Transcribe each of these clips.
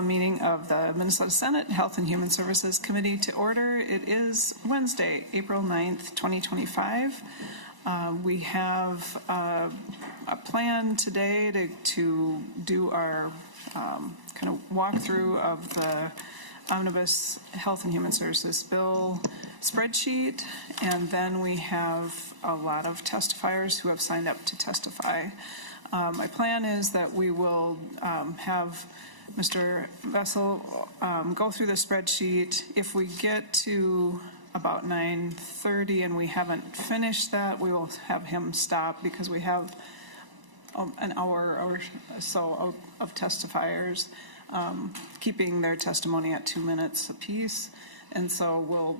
the meeting of the Minnesota Senate Health and Human Services Committee to order. It is Wednesday, April 9th, 2025. We have a plan today to do our kind of walkthrough of the Omnibus Health and Human Services Bill spreadsheet, and then we have a lot of testifiers who have signed up to testify. My plan is that we will have Mr. Vessel go through the spreadsheet. If we get to about 9:30 and we haven't finished that, we will have him stop because we have an hour or so of testifiers keeping their testimony at 2 minutes apiece. And so we'll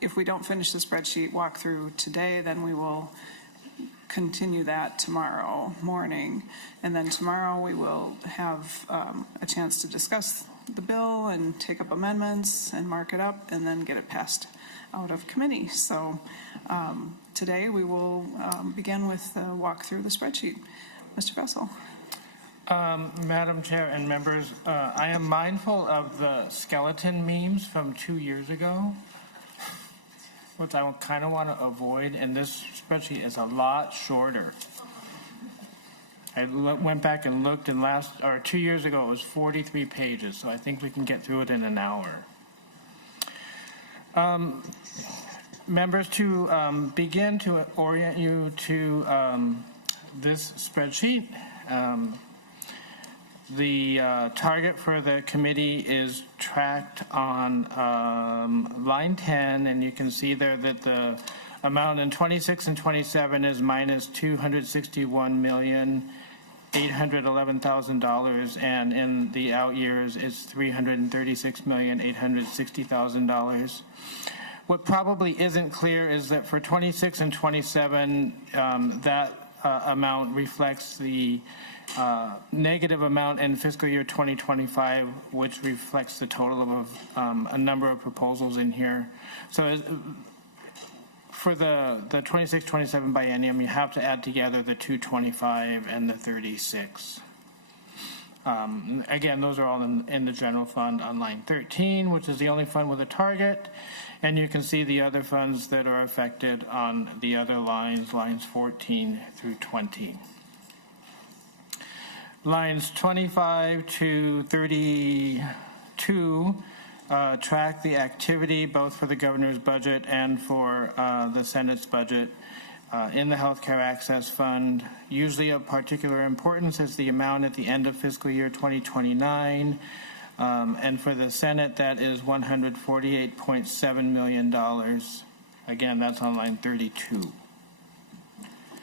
if we don't finish the spreadsheet walkthrough today, then we will continue that tomorrow morning. And then tomorrow we will have a chance to discuss the bill and take up amendments and mark it up and then get it passed out of committee. So today we will begin with the walk through the spreadsheet. Mr. Vessel. Madam Chair and members, I am mindful of the skeleton memes from 2 years ago, which I kind of want to avoid, and this spreadsheet is a lot shorter. I went back and looked, and 2 years ago it was 43 pages, so I think we can get through it in an hour. Members, to begin to orient you to this spreadsheet, the target for the committee is tracked on line 10, and you can see there that the amount in 26 and 27 is minus $261,811,000, and in the out years it's $336,860,000. What probably isn't clear is that for 26 and 27, that amount reflects the negative amount in fiscal year 2025, which reflects the total of a number of proposals in here. So for the 26-27 biennium, you have to add together the 225 and the 36. Again, those are all in the general fund on line 13, which is the only fund with a target. And you can see the other funds that are affected on the other lines 14 through 20. Lines 25 to 32 track the activity both for the governor's budget and for the Senate's budget in the Healthcare Access Fund. Usually of particular importance is the amount at the end of fiscal year 2029. And for the Senate, that is $148.7 million. Again, that's on line 32.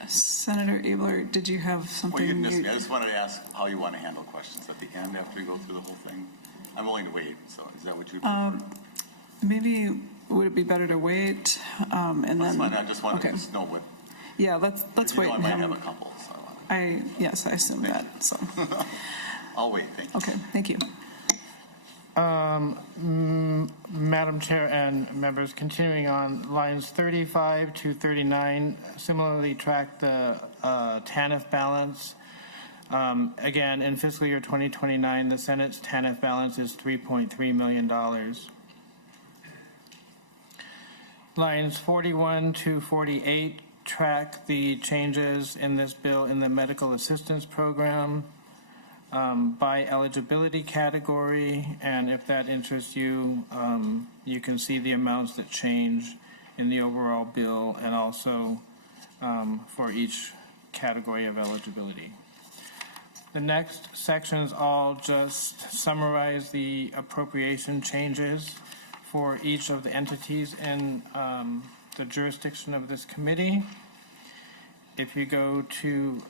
Senator Abler, did you have something? Well, you missed me. I just wanted to ask how you want to handle questions at the end after we go through the whole thing. I'm willing to wait. So is that what you prefer? Maybe would it be better to wait and that's then? Fine. I just wanted to just know what. Yeah, let's wait. I might have a couple. So yes, I assume that. So I'll wait. Thank you. Okay, thank you. Madam Chair and members, continuing on lines 35 to 39, similarly track the TANF balance. Again, in fiscal year 2029, the Senate's TANF balance is $3.3 million. Lines 41 to 48 track the changes in this bill in the medical assistance program. By eligibility category, and if that interests you, you can see the amounts that change in the overall bill and also for each category of eligibility. The next sections all just summarize the appropriation changes for each of the entities in the jurisdiction of this committee. If you go to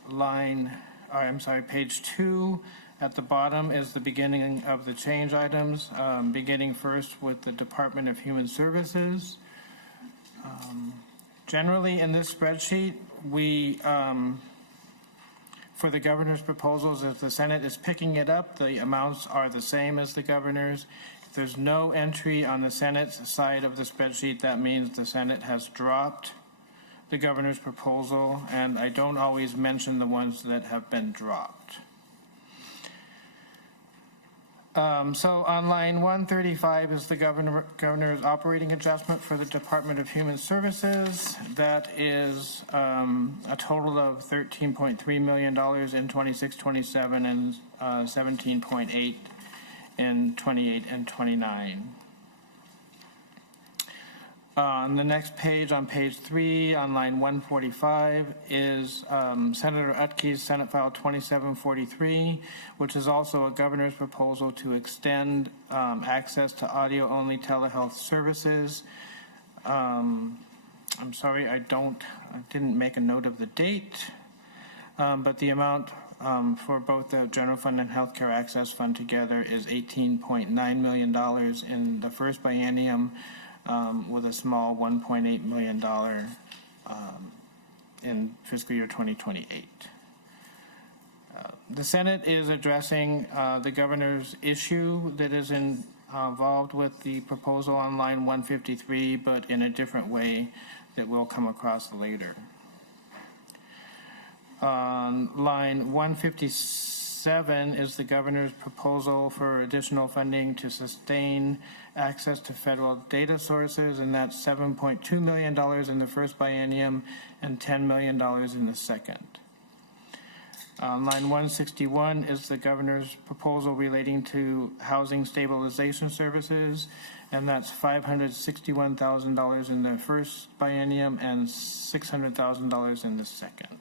page 2, at the bottom is the beginning of the change items, beginning first with the Department of Human Services. Generally in this spreadsheet, we, for the governor's proposals, if the Senate is picking it up, the amounts are the same as the governor's. If there's no entry on the Senate's side of the spreadsheet, that means the Senate has dropped the governor's proposal, and I don't always mention the ones that have been dropped. So on line 135 is the governor's operating adjustment for the Department of Human Services. That is a total of $13.3 million in 26-27 and 17.8 in 28 and 29. On the next page, on page 3, on line 145, is Senator Utke's Senate File 2743, which is also a governor's proposal to extend access to audio-only telehealth services. I'm sorry, I didn't make a note of the date, but the amount for both the General Fund and Healthcare Access Fund together is $18.9 million in the first biennium, with a small $1.8 million in fiscal year 2028. The Senate is addressing the governor's issue that is involved with the proposal on line 153, but in a different way that we'll come across later. On line 157 is the governor's proposal for additional funding to sustain access to federal data sources, and that's $7.2 million in the first biennium and $10 million in the second. Line 161 is the governor's proposal relating to housing stabilization services, and that's $561,000 in the first biennium and $600,000 in the second.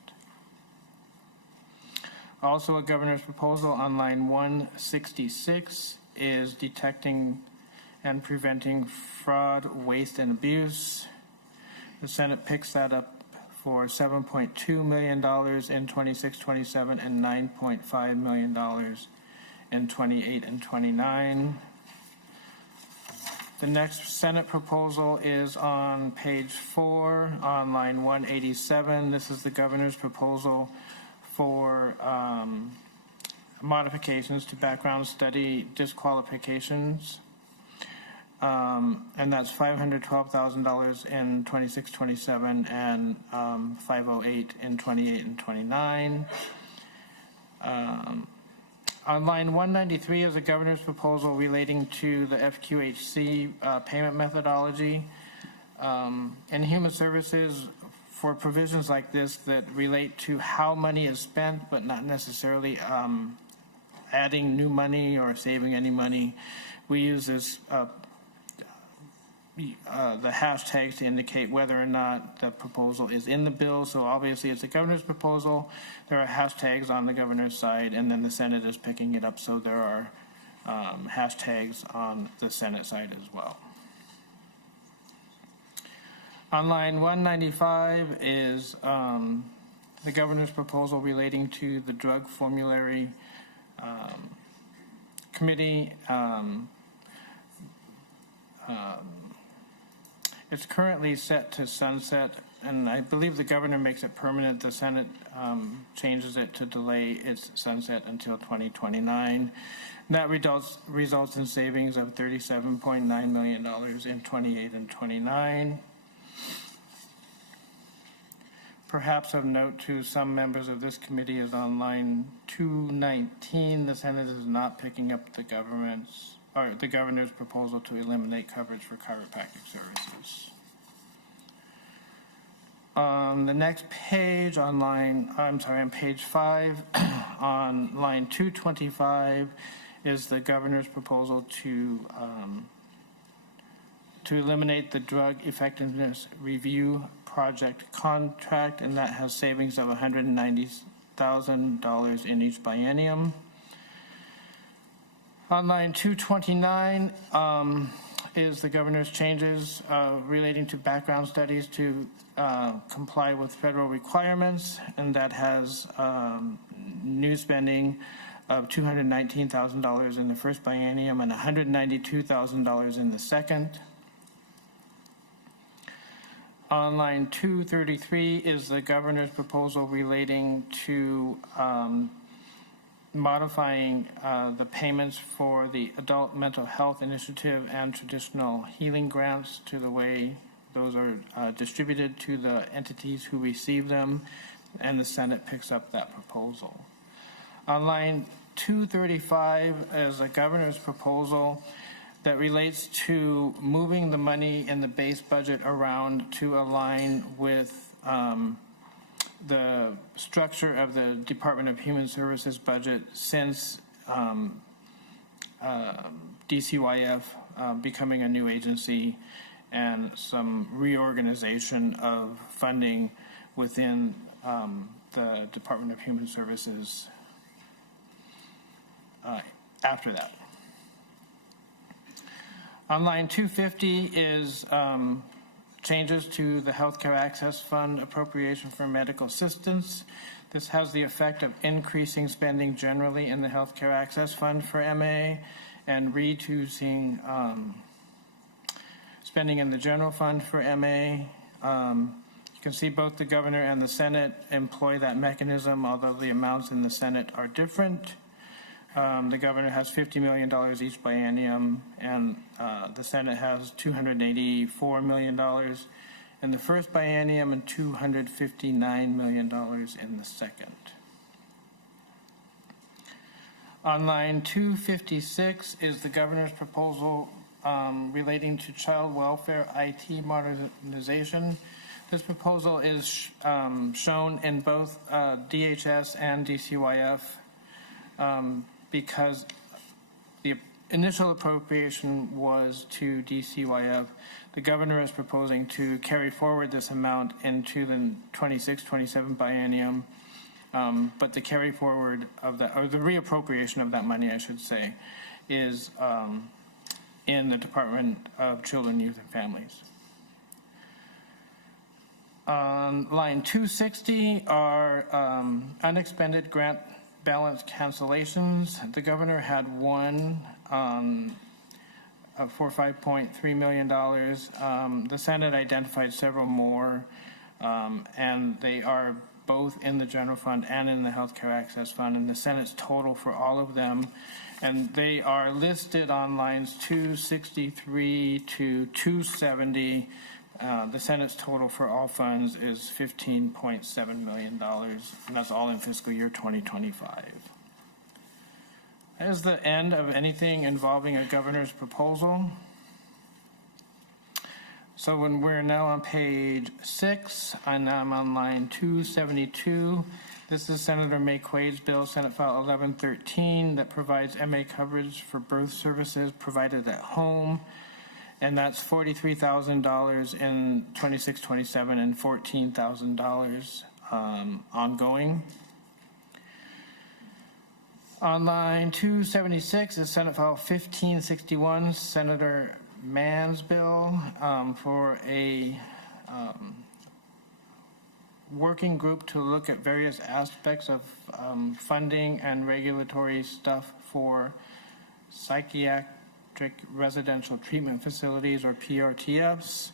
Also, a governor's proposal on line 166 is detecting and preventing fraud, waste, and abuse. The Senate picks that up for $7.2 million in 26-27 and $9.5 million in 28 and 29. The next Senate proposal is on page 4 on line 187. This is the governor's proposal for modifications to background study disqualifications. And that's $512,000 in 26-27 and $508 in 28 and 29. On line 193 is the governor's proposal relating to the FQHC payment methodology. In human services, for provisions like this that relate to how money is spent, but not necessarily adding new money or saving any money, we use this the hashtags to indicate whether or not the proposal is in the bill. So obviously it's the governor's proposal. There are hashtags on the governor's side, and then the Senate is picking it up. So there are hashtags on the Senate side as well. On line 195 is the governor's proposal relating to the drug formulary committee. It's currently set to sunset, and I believe the governor makes it permanent. The Senate changes it to delay its sunset until 2029. And that results in savings of $37.9 million in 28 and 29. Perhaps of note to some members of this committee is on line 219. The Senate is not picking up the governor's proposal to eliminate coverage for chiropractic services. On the next page, on page 5, on line 225 is the governor's proposal to eliminate the drug effectiveness review project contract, and that has savings of $190,000 in each biennium. On line 229 is the governor's changes relating to background studies to comply with federal requirements, and that has new spending of $219,000 in the first biennium and $192,000 in the second. On line 233 is the governor's proposal relating to modifying the payments for the Adult Mental Health Initiative and traditional healing grants to the way those are distributed to the entities who receive them, and the Senate picks up that proposal. On line 235 is a governor's proposal that relates to moving the money in the base budget around to align with the structure of the Department of Human Services budget since DCYF becoming a new agency, and some reorganization of funding within the Department of Human Services after that. On line 250 is changes to the Healthcare Access Fund appropriation for medical assistance. This has the effect of increasing spending generally in the Healthcare Access Fund for MA and reducing spending in the general fund for MA. You can see both the governor and the Senate employ that mechanism, although the amounts in the Senate are different. The governor has $50 million each biennium, and the Senate has $284 million in the first biennium and $259 million in the second. On line 256 is the governor's proposal relating to child welfare IT modernization. This proposal is shown in both DHS and DCYF because the initial appropriation was to DCYF. The governor is proposing to carry forward this amount into the 26-27 biennium, but the carry forward of that, or the reappropriation of that money, I should say, is in the Department of Children, Youth, and Families. On line 260 are unexpended grant balance cancellations. The governor had one for $5.3 million. The Senate identified several more, and they are both in the general fund and in the Healthcare Access Fund, and the Senate's total for all of them. And they are listed on lines 263 to 270. The Senate's total for all funds is $15.7 million, and that's all in fiscal year 2025. That is the end of anything involving a governor's proposal. So when we're now on page 6, and I'm on line 272. This is Senator May Quade's bill, Senate File 1113, that provides MA coverage for birth services provided at home. And that's $43,000 in 26-27 and $14,000 ongoing. On line 276 is Senate File 1561, Senator Mann's bill for a working group to look at various aspects of funding and regulatory stuff for psychiatric residential treatment facilities, or PRTFs,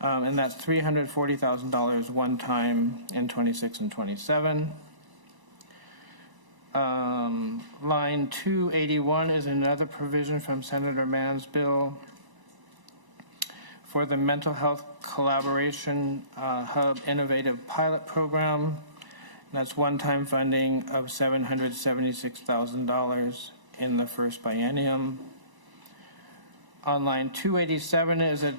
and that's $340,000 one time in 26 and 27. Line 281 is another provision from Senator Mann's bill for the Mental Health Collaboration Hub Innovative Pilot Program. That's one-time funding of $776,000 in the first biennium. On line 287 is a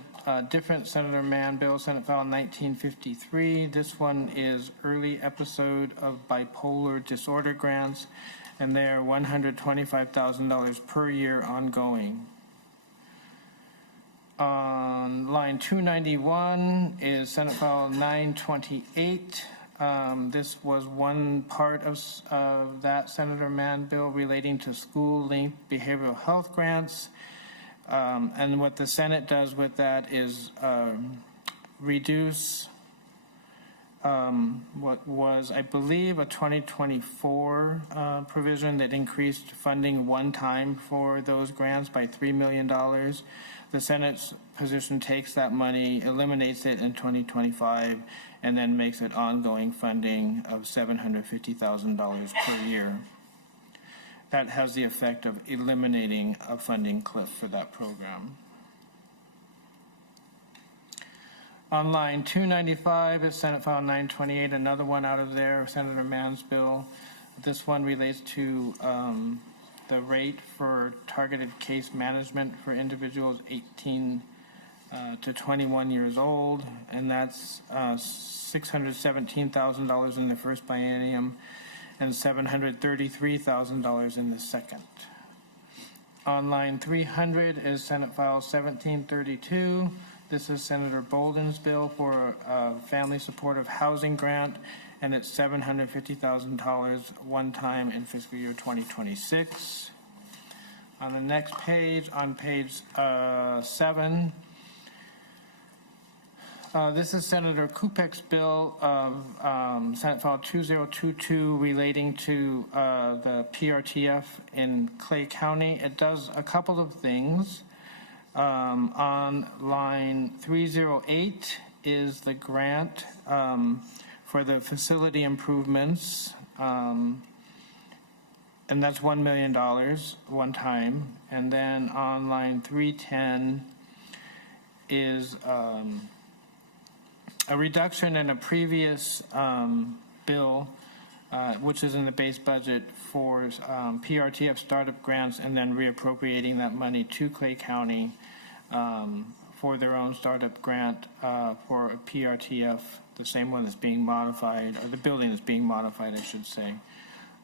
different Senator Mann bill, Senate File 1953. This one is early episode of bipolar disorder grants, and they are $125,000 per year ongoing. On line 291 is Senate File 928. This was one part of that Senator Mann bill relating to school-linked behavioral health grants. And what the Senate does with that is reduce what was, I believe, a 2024 provision that increased funding one time for those grants by $3 million. The Senate's position takes that money, eliminates it in 2025, and then makes it ongoing funding of $750,000 per year. That has the effect of eliminating a funding cliff for that program. On line 295 is Senate File 928, another one out of there, Senator Mann's bill, This one relates to the rate for targeted case management for individuals 18 to 21 years old, and that's $617,000 in the first biennium and $733,000 in the second. On line 300 is Senate File 1732. This is Senator Bolden's bill for a family supportive housing grant, and it's $750,000 one time in fiscal year 2026. On the next page, on page 7, this is Senator Kupek's bill of Senate File 2022 relating to the PRTF in Clay County. It does a couple of things. On line 308 is the grant for the facility improvements, and that's $1 million one time. And then on line 310 is a reduction in a previous bill, which is in the base budget for PRTF startup grants, and then reappropriating that money to Clay County for their own startup grant for a PRTF, the same one that's being modified, or the building that's being modified, I should say,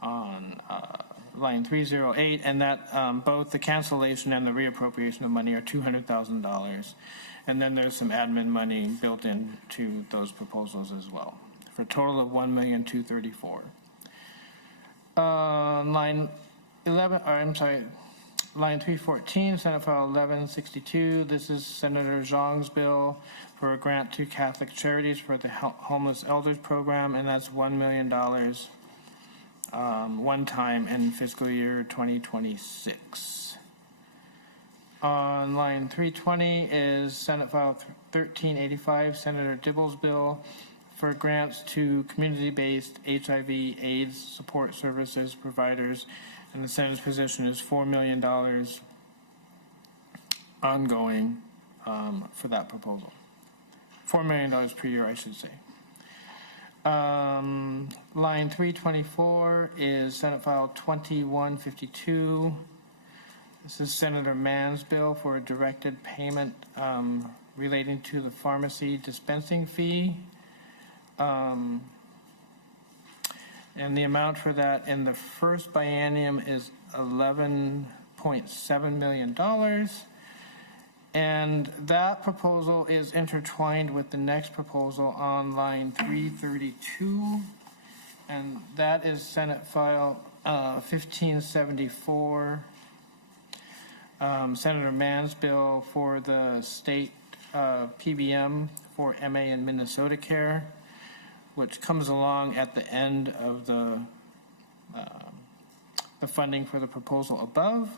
on line 308, and that both the cancellation and the reappropriation of money are $200,000. And then there's some admin money built into those proposals as well, for a total of $1,234,000. Line 11, or I'm sorry, line 314, Senate File 1162. This is Senator Zhang's bill for a grant to Catholic Charities for the Homeless Elders Program, and that's $1 million one time in fiscal year 2026. On line 320 is Senate File 1385, Senator Dibble's bill for grants to community-based HIV/AIDS support services providers, and the Senate's position is $4 million ongoing for that proposal. $4 million per year, I should say. Line 324 is Senate File 2152. This is Senator Mann's bill for a directed payment relating to the pharmacy dispensing fee. And the amount for that in the first biennium is $11.7 million. And that proposal is intertwined with the next proposal on line 332. And that is Senate File 1574. Senator Mann's bill for the state PBM for MA and Minnesota Care, which comes along at the end of the funding for the proposal above.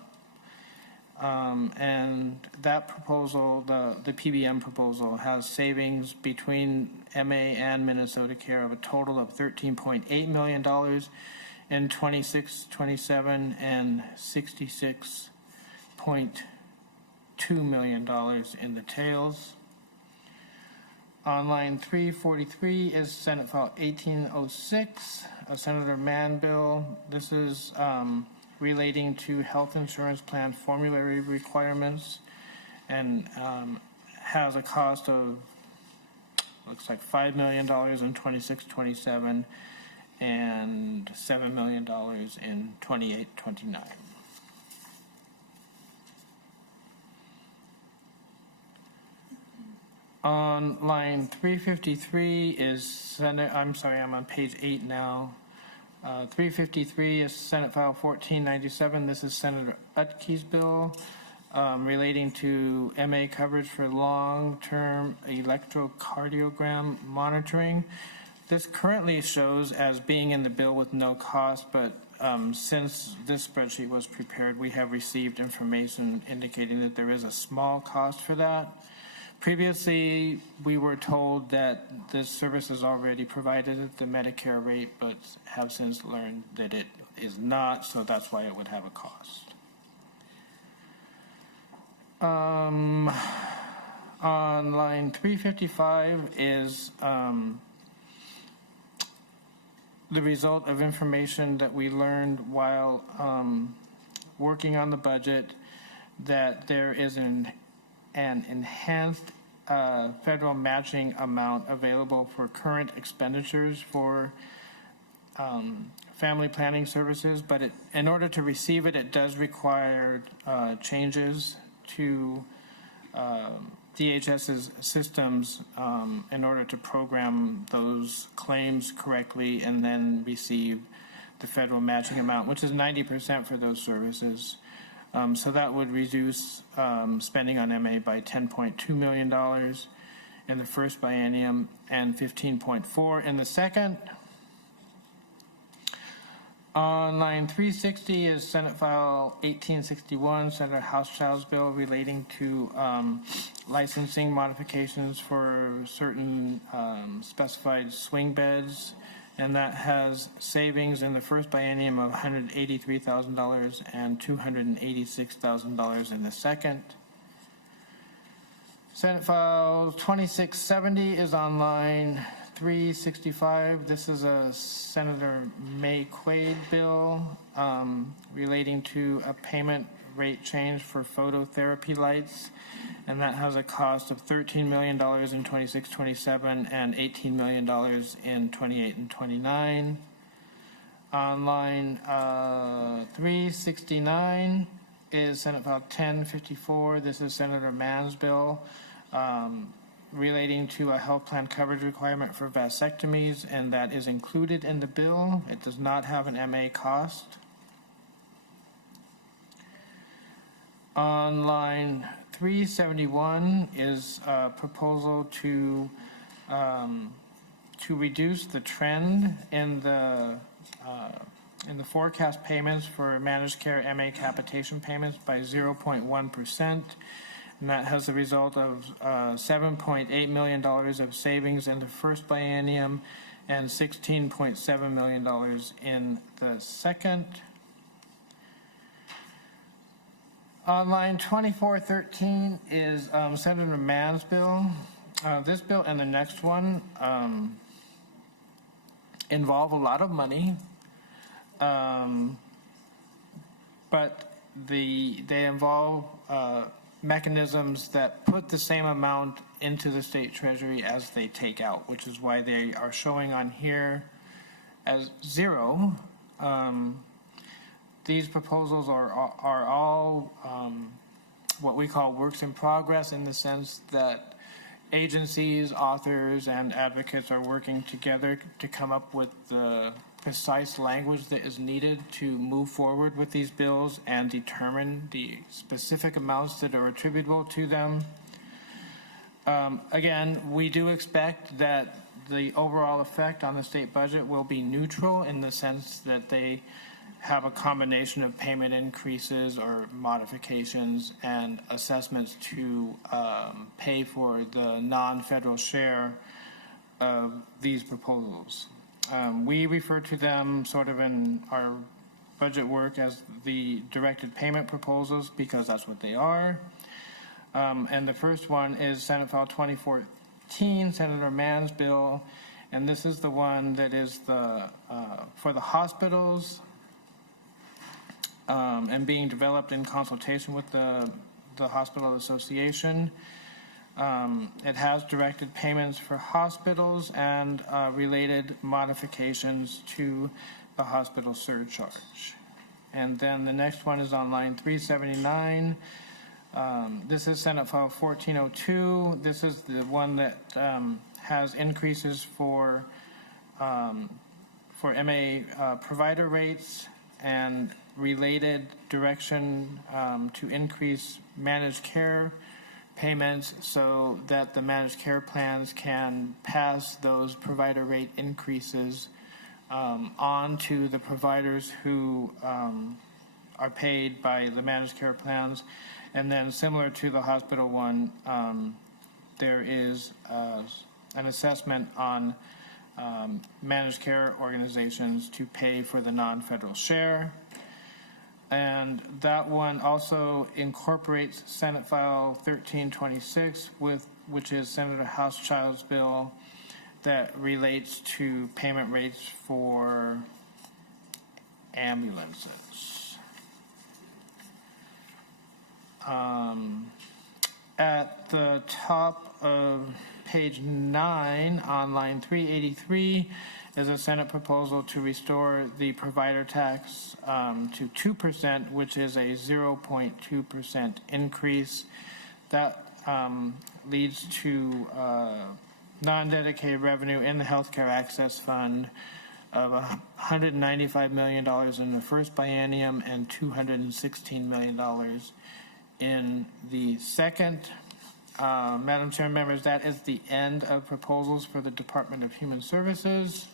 And that proposal, the PBM proposal, has savings between MA and Minnesota Care of a total of $13.8 million in 26-27 and $66.2 million in the tails. On line 343 is Senate File 1806, a Senator Mann bill. This is relating to health insurance plan formulary requirements, and has a cost of, looks like $5 million in 26-27 and $7 million in 28-29. On line 353 is I'm on page 8 now. 353 is Senate File 1497. This is Senator Utke's bill relating to MA coverage for long-term electrocardiogram monitoring. This currently shows as being in the bill with no cost, but since this spreadsheet was prepared, we have received information indicating that there is a small cost for that. Previously, we were told that this service is already provided at the Medicare rate, but have since learned that it is not, so that's why it would have a cost. On line 355 is the result of information that we learned while working on the budget, that there is an enhanced federal matching amount available for current expenditures for family planning services, but in order to receive it, it does require changes to DHS's systems in order to program those claims correctly and then receive the federal matching amount, which is 90% for those services. So that would reduce spending on MA by $10.2 million in the first biennium and 15.4 in the second. On line 360 is Senate File 1861, Senator House Child's Bill relating to licensing modifications for certain specified swing beds, and that has savings in the first biennium of $183,000 and $286,000 in the second. Senate File 2670 is on line 365. This is a Senator May Quaid bill relating to a payment rate change for phototherapy lights, and that has a cost of $13 million in 26-27 and $18 million in 28 and 29. On line 369 is Senate File 1054. This is Senator Mann's bill relating to a health plan coverage requirement for vasectomies, and that is included in the bill. It does not have an MA cost. On line 371 is a proposal to reduce the trend in the forecast payments for managed care MA capitation payments by 0.1%. And that has the result of $7.8 million of savings in the first biennium and $16.7 million in the second. On line 2413 is Senator Mann's bill. This bill and the next one involve a lot of money, but they involve mechanisms that put the same amount into the state treasury as they take out, which is why they are showing on here as zero. These proposals are all what we call works in progress, in the sense that agencies, authors, and advocates are working together to come up with the precise language that is needed to move forward with these bills and determine the specific amounts that are attributable to them. Again, we do expect that the overall effect on the state budget will be neutral, in the sense that they have a combination of payment increases or modifications and assessments to pay for the non-federal share of these proposals. We refer to them sort of in our budget work as the directed payment proposals, because that's what they are. And the first one is Senate File 2014, Senator Mann's bill, and this is the one that is the for the hospitals, and being developed in consultation with the Hospital Association. It has directed payments for hospitals and related modifications to the hospital surcharge. And then the next one is on line 379. This is Senate File 1402. This is the one that has increases for MA provider rates and related direction to increase managed care payments, so that the managed care plans can pass those provider rate increases on to the providers who are paid by the managed care plans. And then, similar to the hospital one, there is an assessment on managed care organizations to pay for the non-federal share. And that one also incorporates Senate File 1326, which is Senator House Child's bill, that relates to payment rates for ambulances. At the top of page 9 on line 383 is a Senate proposal to restore the provider tax to 2%, which is a 0.2% increase. That leads to non-dedicated revenue in the Healthcare Access Fund of $195 million in the first biennium and $216 million in the second. Madam Chair, members, that is the end of proposals for the Department of Human Services.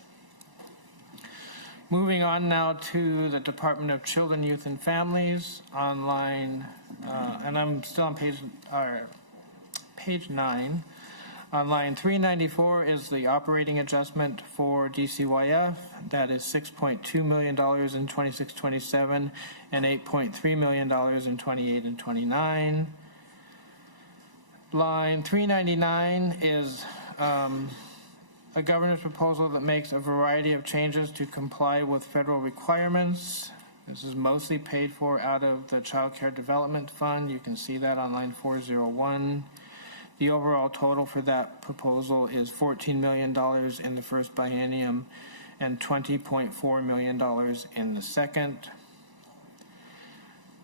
Moving on now to the Department of Children, Youth, and Families on line, and I'm still on page 9. On line 394 is the operating adjustment for DCYF. That is $6.2 million in 26-27 and $8.3 million in 28 and 29. Line 399 is a governor's proposal that makes a variety of changes to comply with federal requirements. This is mostly paid for out of the Child Care Development Fund. You can see that on line 401. The overall total for that proposal is $14 million in the first biennium and $20.4 million in the second.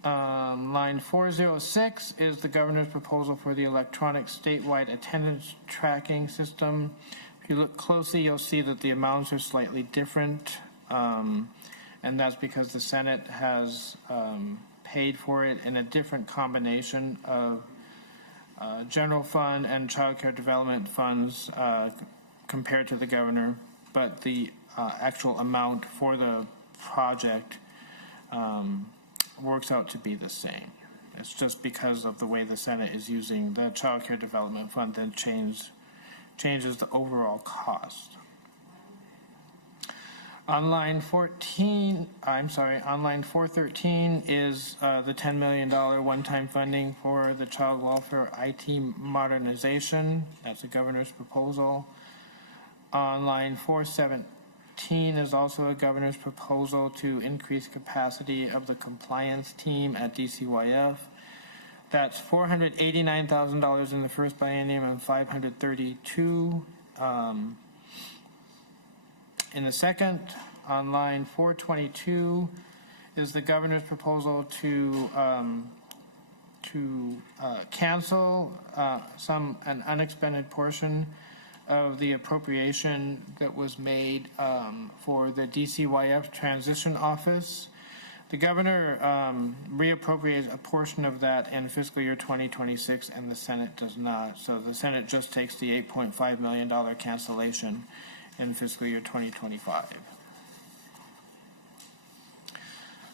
Line 406 is the governor's proposal for the electronic statewide attendance tracking system. If you look closely, you'll see that the amounts are slightly different, and that's because the Senate has paid for it in a different combination of general fund and child care development funds compared to the governor, but the actual amount for the project works out to be the same. It's just because of the way the Senate is using the child care development fund that changes the overall cost. On line 413 is the $10 million one-time funding for the child welfare IT modernization. That's the governor's proposal. On line 417 is also a governor's proposal to increase capacity of the compliance team at DCYF. That's $489,000 in the first biennium and $532,000 in the second. On line 422 is the governor's proposal to cancel an unexpended portion of the appropriation that was made for the DCYF transition office. The governor reappropriates a portion of that in fiscal year 2026, and the Senate does not. So the Senate just takes the $8.5 million cancellation in fiscal year 2025.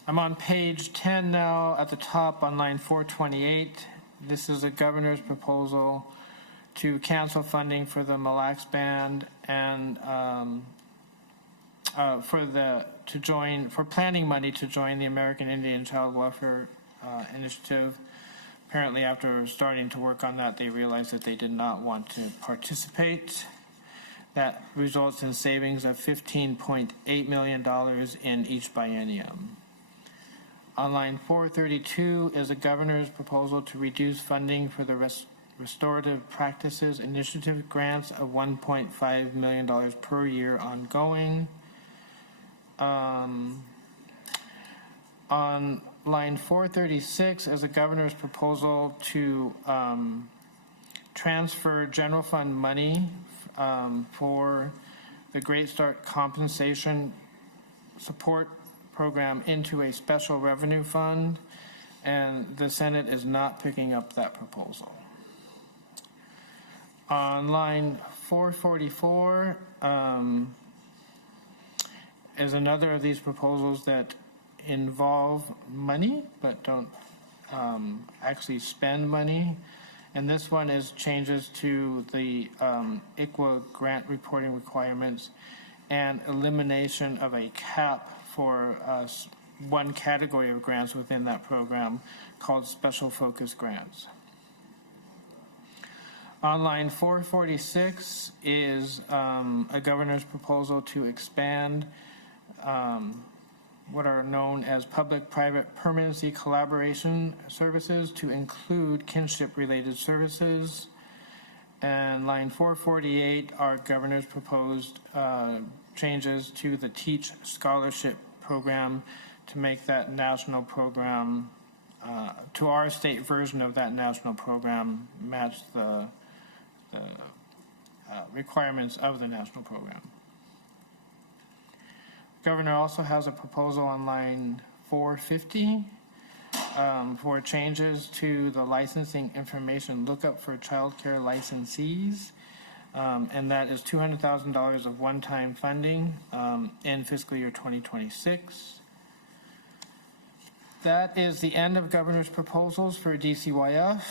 I'm on page 10 now at the top on line 428. This is a governor's proposal to cancel funding for the Mille Lacs Band and for planning money to join the American Indian Child Welfare Initiative. Apparently, after starting to work on that, they realized that they did not want to participate. That results in savings of $15.8 million in each biennium. On line 432 is a governor's proposal to reduce funding for the Restorative Practices Initiative grants of $1.5 million per year ongoing. On line 436 is a governor's proposal to transfer general fund money for the Great Start Compensation Support Program into a special revenue fund, and the Senate is not picking up that proposal. On line 444 is another of these proposals that involve money but don't actually spend money. And this one is changes to the ICWA grant reporting requirements and elimination of a cap for one category of grants within that program called special focus grants. On line 446 is a governor's proposal to expand what are known as public-private permanency collaboration services to include kinship-related services. And line 448 are governor's proposed changes to the Teach Scholarship Program to make that national program, to our state version of that national program, match the requirements of the national program. Governor also has a proposal on line 450 for changes to the licensing information lookup for child care licensees, and that is $200,000 of one-time funding in fiscal year 2026. That is the end of governor's proposals for DCYF.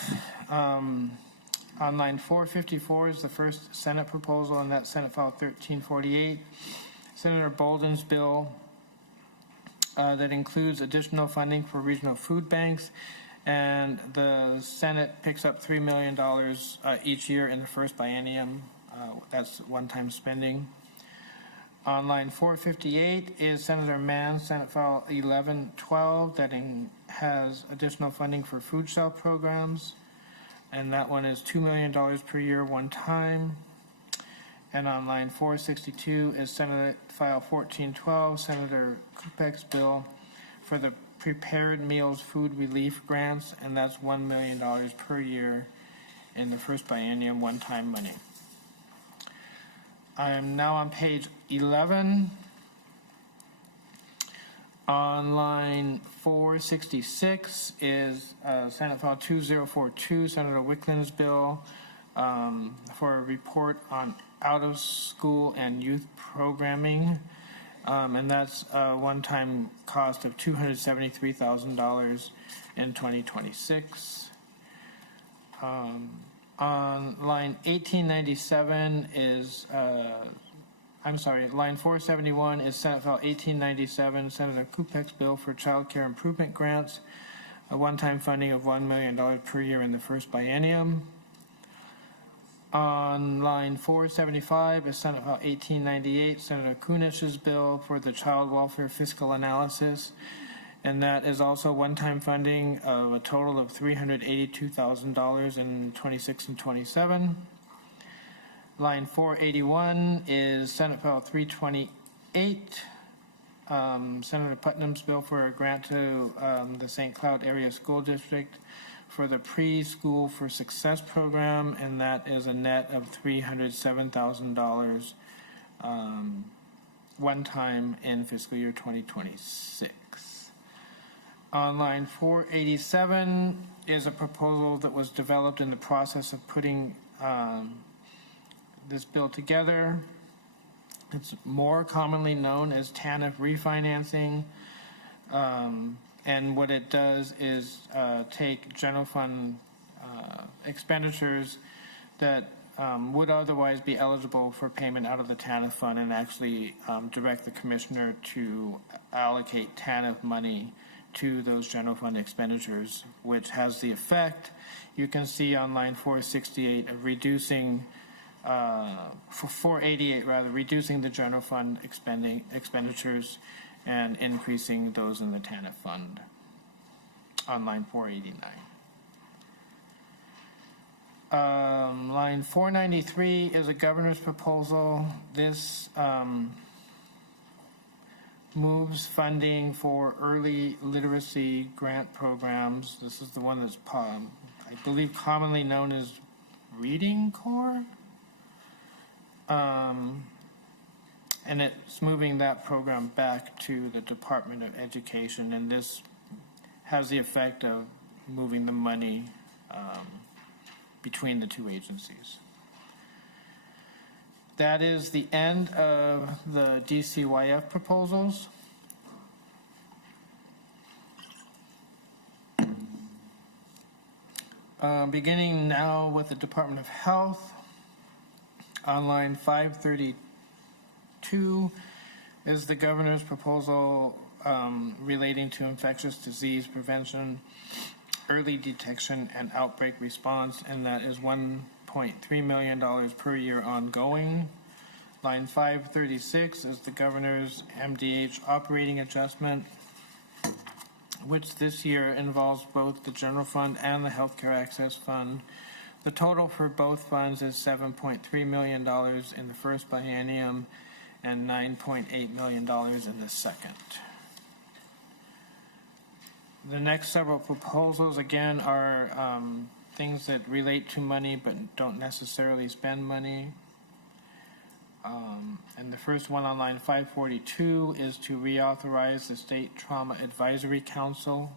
On line 454 is the first Senate proposal, and that's Senate File 1348. Senator Bolden's bill that includes additional funding for regional food banks, and the Senate picks up $3 million each year in the first biennium. That's one-time spending. On line 458 is Senator Mann's Senate File 1112 that has additional funding for food shelf programs, and that one is $2 million per year one time. And on line 462 is Senate File 1412, Senator Kupek's bill for the Prepared Meals Food Relief Grants, and that's $1 million per year in the first biennium, one-time money. I am now on page 11. On line 466 is Senate File 2042, Senator Wiklund's bill for a report on out-of-school and youth programming, and that's a one-time cost of $273,000 in 2026. On line 1897 is, line 471 is Senate File 1897, Senator Kupek's bill for child care improvement grants, a one-time funding of $1 million per year in the first biennium. On line 475 is Senate File 1898, Senator Kunish's bill for the child welfare fiscal analysis, and that is also one-time funding of a total of $382,000 in 26 and 27. Line 481 is Senate File 328, Senator Putnam's bill for a grant to the St. Cloud Area School District for the Preschool for Success program, and that is a net of $307,000 one time in fiscal year 2026. On line 487 is a proposal that was developed in the process of putting this bill together. It's more commonly known as TANF refinancing. And what it does is take general fund expenditures that would otherwise be eligible for payment out of the TANF fund and actually direct the commissioner to allocate TANF money to those general fund expenditures, which has the effect, you can see on line 468, of reducing, for 488 rather, reducing the general fund expenditures and increasing those in the TANF fund on line 489. Line 493 is a governor's proposal. This moves funding for early literacy grant programs. This is the one that's, I believe, commonly known as Reading Corps. And it's moving that program back to the Department of Education, and this has the effect of moving the money between the two agencies. That is the end of the DCYF proposals. Beginning now with the Department of Health, on line 532 is the governor's proposal relating to infectious disease prevention, early detection, and outbreak response, and that is $1.5 $8.3 million per year ongoing. Line 536 is the governor's MDH operating adjustment, which this year involves both the general fund and the healthcare access fund. The total for both funds is $7.3 million in the first biennium and $9.8 million in the second. The next several proposals, again, are things that relate to money but don't necessarily spend money. And the first one on line 542 is to reauthorize the State Trauma Advisory Council.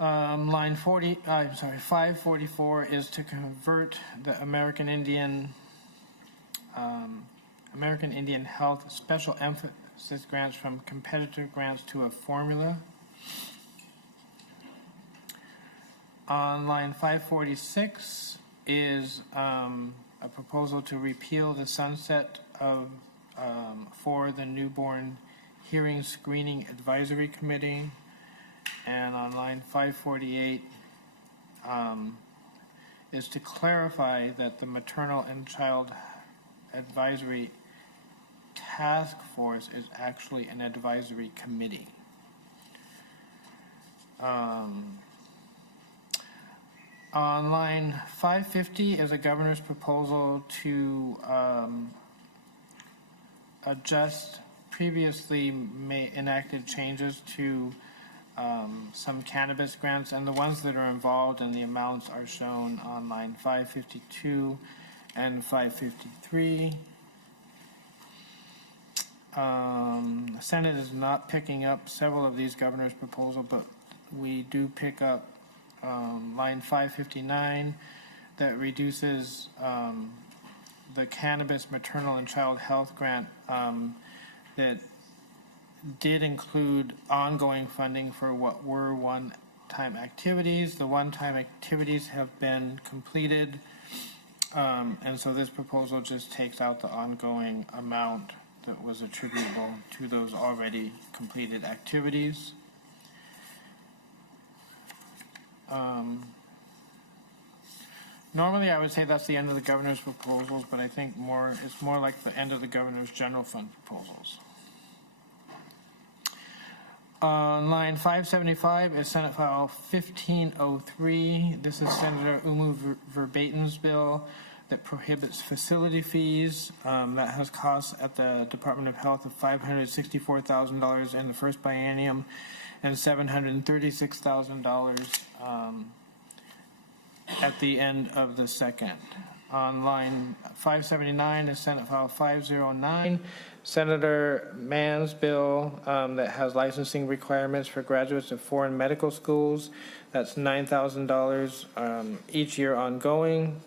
Line 544 is to convert the American Indian Health Special Emphasis Grants from competitive grants to a formula. On line 546 is a proposal to repeal the sunset of for the Newborn Hearing Screening Advisory Committee. And on line 548 is to clarify that the Maternal and Child Advisory Task Force is actually an advisory committee. On line 550 is a governor's proposal to adjust previously enacted changes to some cannabis grants, and the ones that are involved and the amounts are shown on line 552 and 553. The Senate is not picking up several of these governor's proposals, but we do pick up line 559 that reduces the cannabis maternal and child health grant that did include ongoing funding for what were one-time activities. The one-time activities have been completed, and so this proposal just takes out the ongoing amount that was attributable to those already completed activities. Normally I would say that's the end of the governor's proposals, but I think it's more like the end of the governor's general fund proposals. On line 575 is Senate File 1503. This is Senator Umu Verbatim's bill that prohibits facility fees. That has costs at the Department of Health of $564,000 in the first biennium and $736,000 at the end of the second. On line 579 is Senate File 509, Senator Mann's bill that has licensing requirements for graduates of foreign medical schools. That's $9,000 each year ongoing.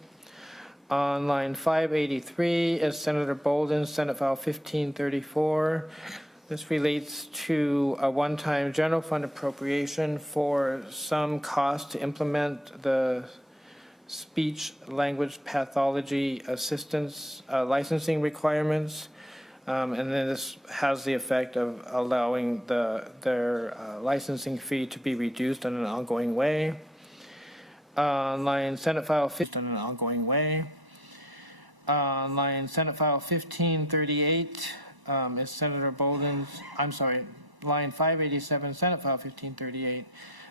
On line 583 is Senator Bolden's Senate File 1534. This relates to a one-time general fund appropriation for some cost to implement the speech language pathology assistance licensing requirements, and then this has the effect of allowing their licensing fee to be reduced in an ongoing way. Line Senate File 1538 is Senator Bolden's, line 587, Senate File 1538,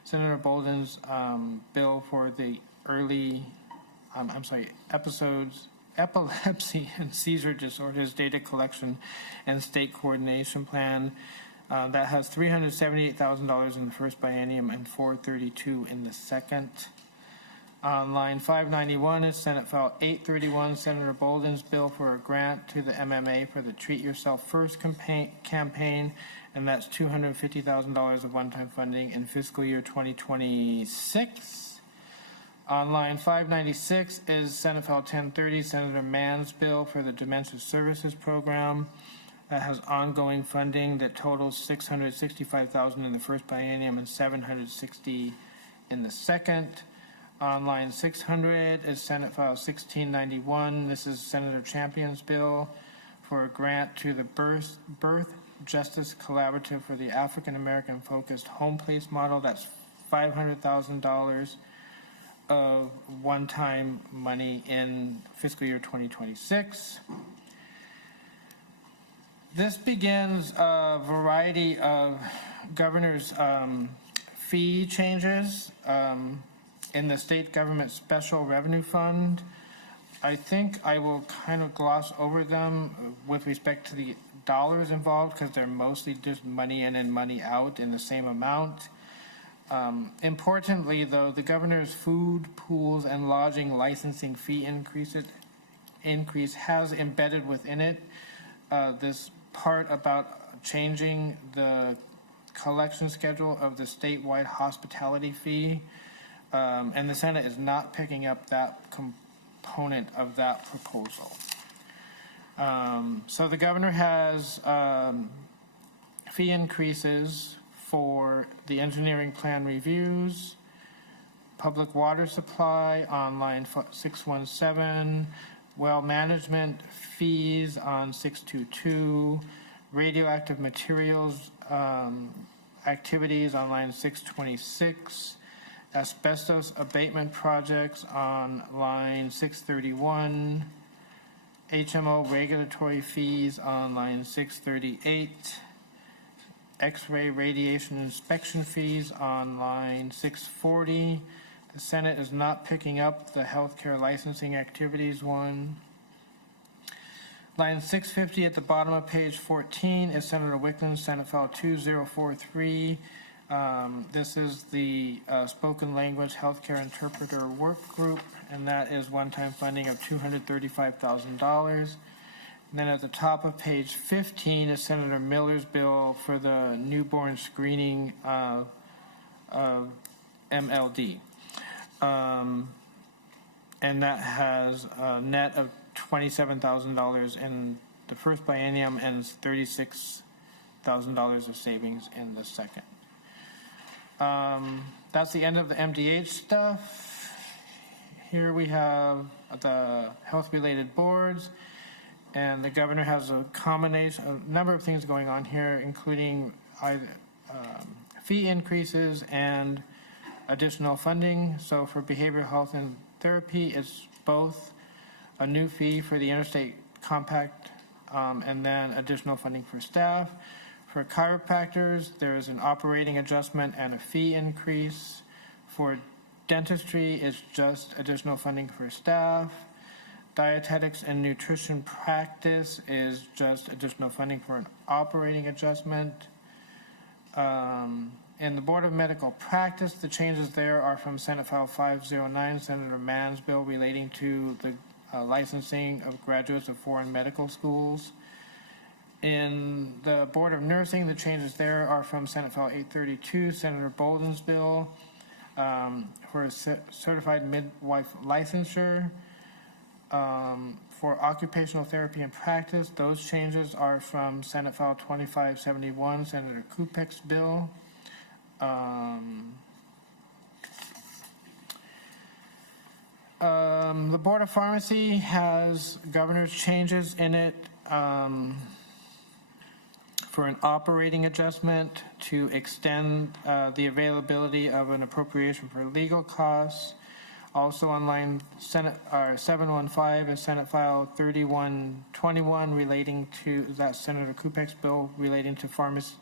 Senator Bolden's bill for the epilepsy and seizure disorders data collection and state coordination plan. That has $378,000 in the first biennium and $432,000 in the second. On line 591 is Senate File 831, Senator Bolden's bill for a grant to the MMA for the Treat Yourself First campaign, and that's $250,000 of one-time funding in fiscal year 2026. On line 596 is Senate File 1030, Senator Mann's bill for the Dementia Services Program. That has ongoing funding that totals $665,000 in the first biennium and $760,000 in the second. On line 600 is Senate File 1691. This is Senator Champion's bill for a grant to the Birth Justice Collaborative for the African American Focused Home Place Model. That's $500,000. of one-time money in fiscal year 2026. This begins a variety of governor's fee changes in the state government special revenue fund. I think I will kind of gloss over them with respect to the dollars involved because they're mostly just money in and money out in the same amount. Importantly, though, the governor's food, pools, and lodging licensing fee increase has embedded within it this part about changing the collection schedule of the statewide hospitality fee, and the Senate is not picking up that component of that proposal. So the governor has fee increases for the engineering plan reviews, public water supply on line 617, well management fees on 622, radioactive materials activities on line 626, asbestos abatement projects on line 631, HMO regulatory fees on line 638, X-ray radiation inspection fees on line 640. The Senate is not picking up the healthcare licensing activities one. Line 650 at the bottom of page 14 is Senator Wiklund, Senate File 2043. This is the spoken language healthcare interpreter work group, and that is one-time funding of $235,000. And then at the top of page 15 is Senator Miller's bill for the newborn screening of MLD. And that has a net of $27,000 in the first biennium and $36,000 of savings in the second. That's the end of the MDH stuff. Here we have the health-related boards, and the governor has a number of things going on here, including either fee increases and additional funding. So for behavioral health and therapy, it's both a new fee for the interstate compact and then additional funding for staff. For chiropractors, there is an operating adjustment and a fee increase. For dentistry, it's just additional funding for staff. Dietetics and nutrition practice is just additional funding for an operating adjustment. In the Board of Medical Practice, the changes there are from Senate File 509, Senator Mann's bill relating to the licensing of graduates of foreign medical schools. In the Board of Nursing, the changes there are from Senate File 832, Senator Bolden's bill for a certified midwife licensure. For occupational therapy and practice, those changes are from Senate File 2571, Senator Kupek's bill. The Board of Pharmacy has governor's changes in it for an operating adjustment to extend the availability of an appropriation for legal costs. Also on line 715 is Senate File 3121 relating to that Senator Kupek's bill relating to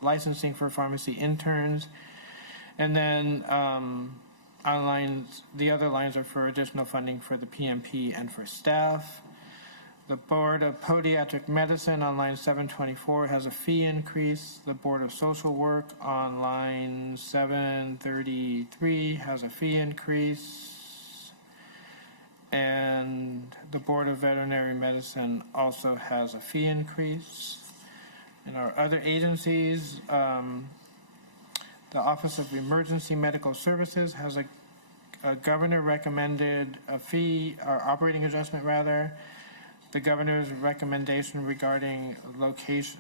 licensing for pharmacy interns. And then the other lines are for additional funding for the PMP and for staff. The Board of Podiatric Medicine on line 724 has a fee increase. The Board of Social Work on line 733 has a fee increase. And the Board of Veterinary Medicine also has a fee increase. In our other agencies, the Office of Emergency Medical Services has a governor recommended a fee, or operating adjustment rather. The governor's recommendation regarding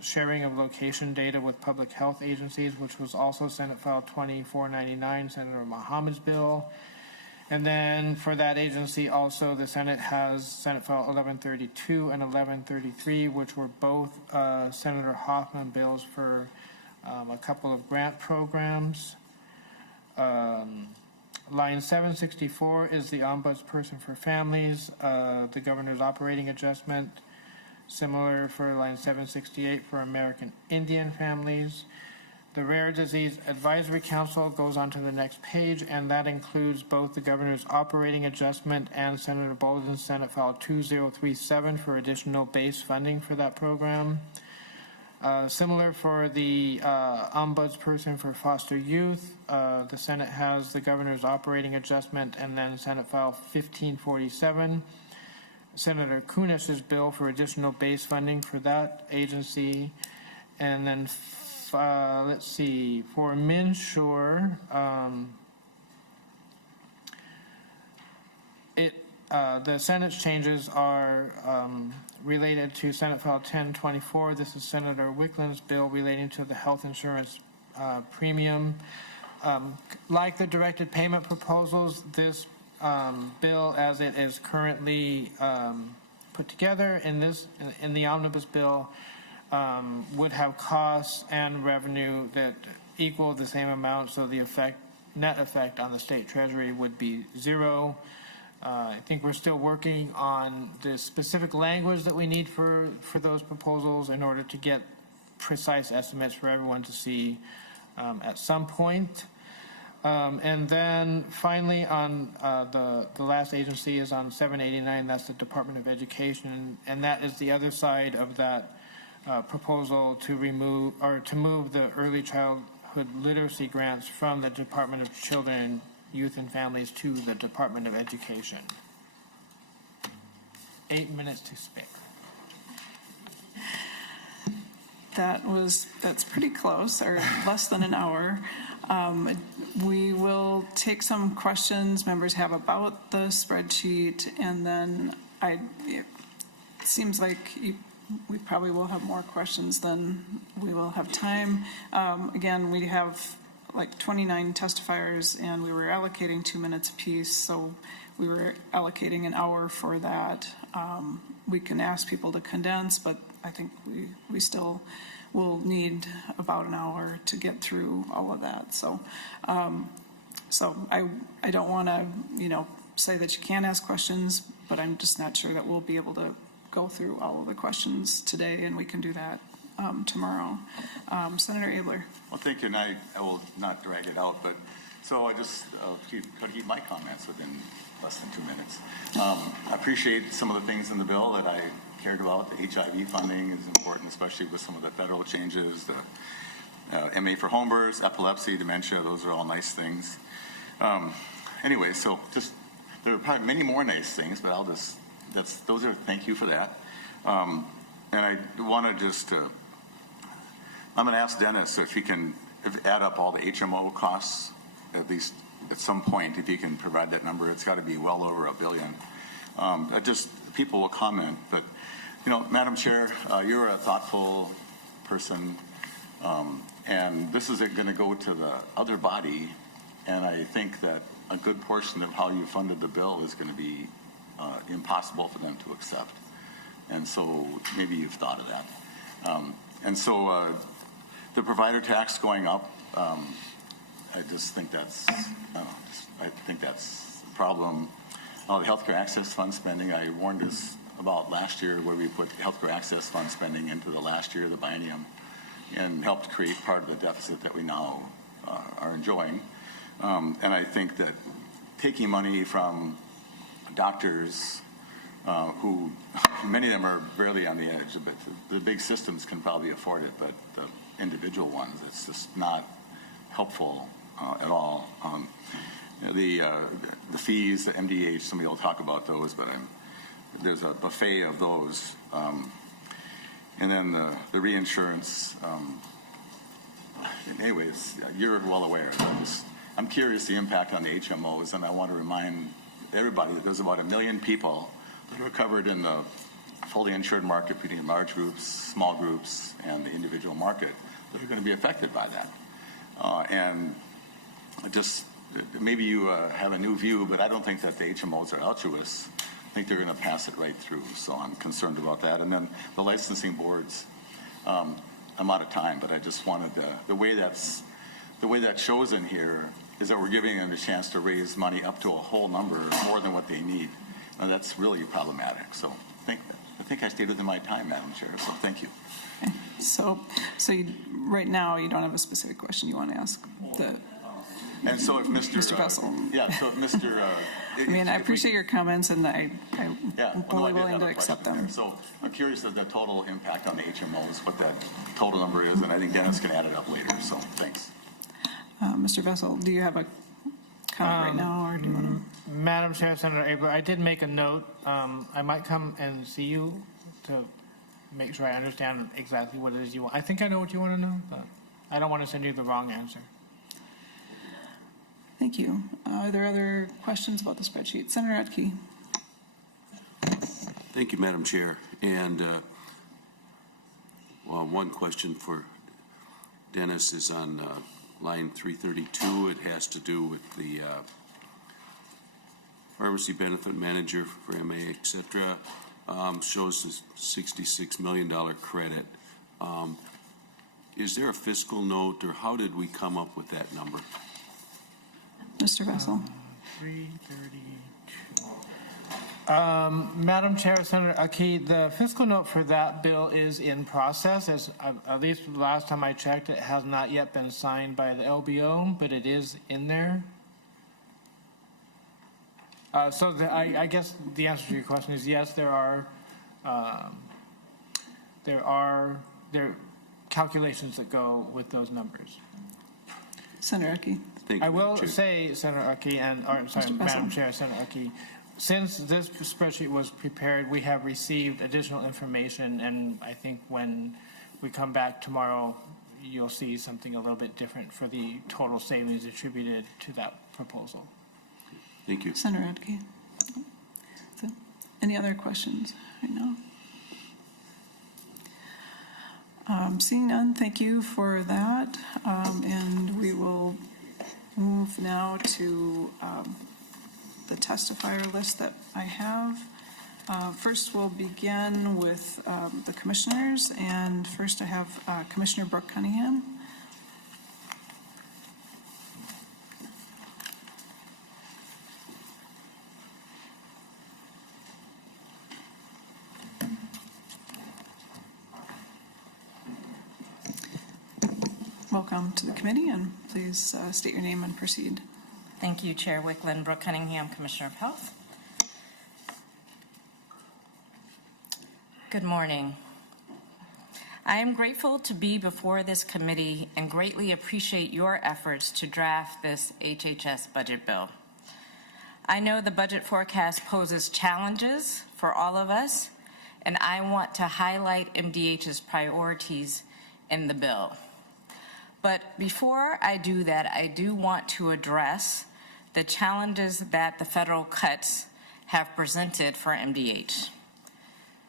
sharing of location data with public health agencies, which was also Senate File 2499, Senator Mohammed's bill. And then for that agency also, the Senate has Senate File 1132 and 1133, which were both Senator Hoffman bills for a couple of grant programs. Line 764 is the ombudsperson for families, the governor's operating adjustment. Similar for line 768 for American Indian families. The Rare Disease Advisory Council goes on to the next page, and that includes both the governor's operating adjustment and Senator Bolden's Senate File 2037 for additional base funding for that program. Similar for the ombudsperson for foster youth, the Senate has the governor's operating adjustment and then Senate File 1547. Senator Kunish's bill for additional base funding for that agency. And then, let's see, for MNsure, the Senate's changes are related to Senate File 1024. This is Senator Wiklund's bill relating to the health insurance premium. Like the directed payment proposals, this bill as it is currently put together in the omnibus bill would have costs and revenue that equal the same amount, so the net effect on the state treasury would be zero. I think we're still working on the specific language that we need for those proposals in order to get precise estimates for everyone to see at some point. And then finally on the last agency is on 789, that's the Department of Education, and that is the other side of that proposal to move the early childhood literacy grants from the Department of Children, Youth and Families to the Department of Education. 8 minutes to spare. That's pretty close, or less than an hour. We will take some questions members have about the spreadsheet, and then it seems like we probably will have more questions than we will have time. Again, we have like 29 testifiers, and we were allocating 2 minutes apiece, so we were allocating an hour for that. We can ask people to condense, but I think we still will need about an hour to get through all of that. So I don't want to, say that you can't ask questions, but I'm just not sure that we'll be able to go through all of the questions today, and we can do that tomorrow. Senator Abler. Well, thank you, and I will not drag it out, but so I just try to keep my comments within less than 2 minutes. I appreciate some of the things in the bill that I cared about. The HIV funding is important, especially with some of the federal changes, the MA for home births, epilepsy, dementia, those are all nice things. Anyway, so just, there are probably many more nice things, but thank you for that. And I want to just, I'm going to ask Dennis if he can add up all the HMO costs, at least at some point, if he can provide that number. It's got to be well over $1 billion. People will comment, but Madam Chair, you're a thoughtful person, and this is going to go to the other body, and I think that a good portion of how you funded the bill is going to be impossible for them to accept, and so maybe you've thought of that. And so the provider tax going up, I just think that's a problem. The healthcare access fund spending, I warned us about last year, where we put healthcare access fund spending into the last year of the biennium and helped create part of the deficit that we now are enjoying. And I think that taking money from doctors who, many of them are barely on the edge, but the big systems can probably afford it, but the individual ones, it's just not helpful at all. The fees, the MDH, somebody will talk about those, but there's a buffet of those. And then the reinsurance. Anyways, you're well aware. I'm curious the impact on the HMOs, and I want to remind everybody that there's about 1 million people that are covered in the fully insured market between large groups, small groups, and the individual market that are going to be affected by that. And just maybe you have a new view, but I don't think that the HMOs are altruists. I think they're going to pass it right through, so I'm concerned about that. And then the licensing boards, I'm out of time, but I just wanted the way that shows in here is that we're giving them a chance to raise money up to a whole number more than what they need. And that's really problematic. So I think I stayed within my time, Madam Chair, so thank you. Okay. So right now, you don't have a specific question you want to ask And so if Mr. Vessel. Yeah, so if Mr. I mean, I appreciate your comments, and I'm fully willing to accept them. So I'm curious of the total impact on the HMOs, what that total number is, and I think Dennis can add it up later, so thanks. Mr. Vessel, do you have a comment right now, or do you want to? Madam Chair, Senator Aber, I did make a note. I might come and see you to make sure I understand exactly what it is you want. I think I know what you want to know, but I don't want to send you the wrong answer. Thank you. Are there other questions about the spreadsheet? Senator Edke. Thank you, Madam Chair. And one question for Dennis is on line 332. It has to do with the pharmacy benefit manager for MA, et cetera. Shows a $66 million credit. Is there a fiscal note, or how did we come up with that number? Mr. Vessel. 332. Madam Chair, Senator Aki, the fiscal note for that bill is in process. As at least the last time I checked, it has not yet been signed by the LBO, but it is in there. I guess the answer to your question is yes. There are calculations that go with those numbers. Senator Aki. I will say, Senator Aki, Madam Chair, Senator Aki, since this spreadsheet was prepared, we have received additional information, and I think when we come back tomorrow, you'll see something a little bit different for the total savings attributed to that proposal. Thank you. Senator Edke. So, any other questions right now? Seeing none, thank you for that. And we will move now to the testifier list that I have. First, we'll begin with the commissioners. And first, I have Commissioner Brooke Cunningham. Welcome to the committee, and please state your name and proceed. Thank you, Chair Wiklund. Brooke Cunningham, Commissioner of Health. Good morning. I am grateful to be before this committee and greatly appreciate your efforts to draft this HHS budget bill. I know the budget forecast poses challenges for all of us, and I want to highlight MDH's priorities in the bill. But before I do that, I do want to address the challenges that the federal cuts have presented for MDH.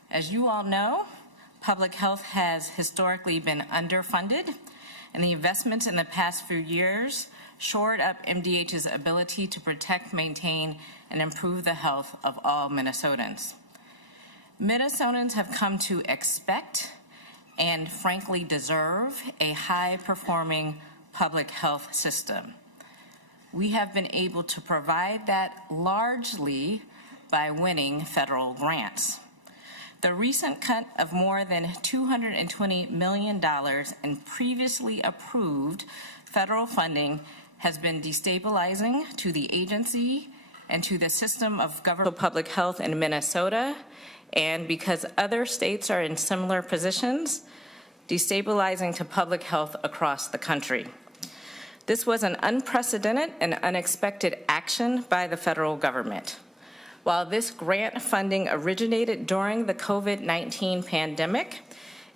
As you all know, public health has historically been underfunded, and the investments in the past few years shored up MDH's ability to protect, maintain, and improve the health of all Minnesotans. Minnesotans have come to expect and frankly deserve a high-performing public health system. We have been able to provide that largely by winning federal grants. The recent cut of more than $220 million in previously approved federal funding has been destabilizing to the agency and to the system of government public health in Minnesota, and because other states are in similar positions, destabilizing to public health across the country. This was an unprecedented and unexpected action by the federal government. While this grant funding originated during the COVID-19 pandemic,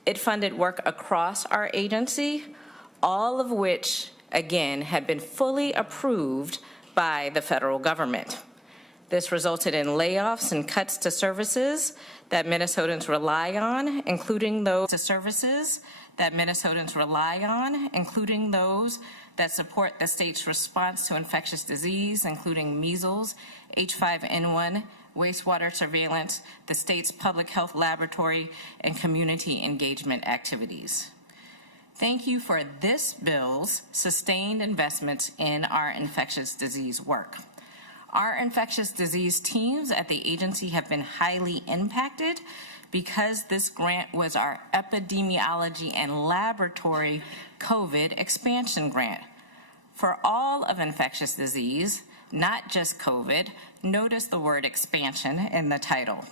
it funded work across our agency, all of which, again, had been fully approved by the federal government. This resulted in layoffs and cuts to services that Minnesotans rely on, including those that support the state's response to infectious disease, including measles, H5N1, wastewater surveillance, the state's public health laboratory, and community engagement activities. Thank you for this bill's sustained investments in our infectious disease work. Our infectious disease teams at the agency have been highly impacted because this grant was our epidemiology and laboratory COVID expansion grant. For all of infectious disease, not just COVID, notice the word expansion in the title.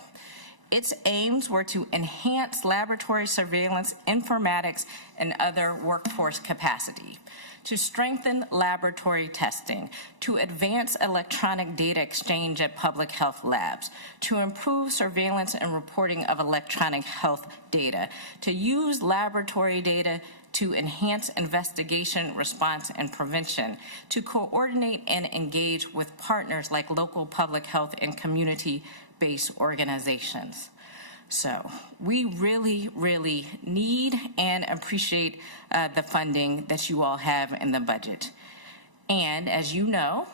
Its aims were to enhance laboratory surveillance, informatics, and other workforce capacity, to strengthen laboratory testing, to advance electronic data exchange at public health labs, to improve surveillance and reporting of electronic health data, to use laboratory data to enhance investigation, response, and prevention, to coordinate and engage with partners like local public health and community-based organizations. So we really, really need and appreciate the funding that you all have in the budget. And as you know,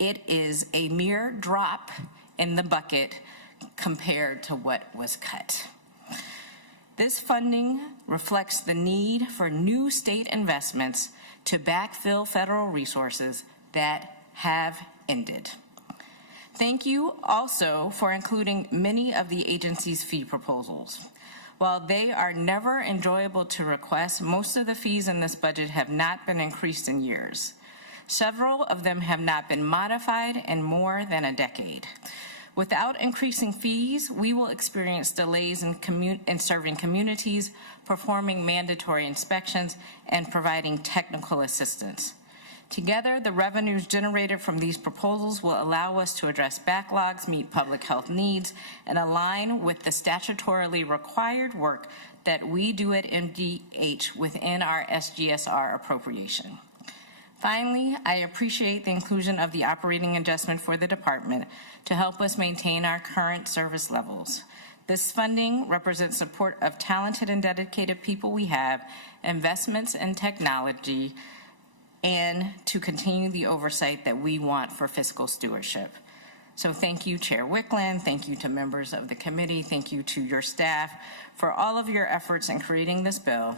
it is a mere drop in the bucket compared to what was cut. This funding reflects the need for new state investments to backfill federal resources that have ended. Thank you also for including many of the agency's fee proposals. While they are never enjoyable to request, most of the fees in this budget have not been increased in years. Several of them have not been modified in more than a decade. Without increasing fees, we will experience delays in serving communities, performing mandatory inspections, and providing technical assistance. Together, the revenues generated from these proposals will allow us to address backlogs, meet public health needs, and align with the statutorily required work that we do at MDH within our SGSR appropriation. Finally, I appreciate the inclusion of the operating adjustment for the department to help us maintain our current service levels. This funding represents support of talented and dedicated people we have, investments in technology, and to continue the oversight that we want for fiscal stewardship. So thank you, Chair Wiklund. Thank you to members of the committee. Thank you to your staff for all of your efforts in creating this bill.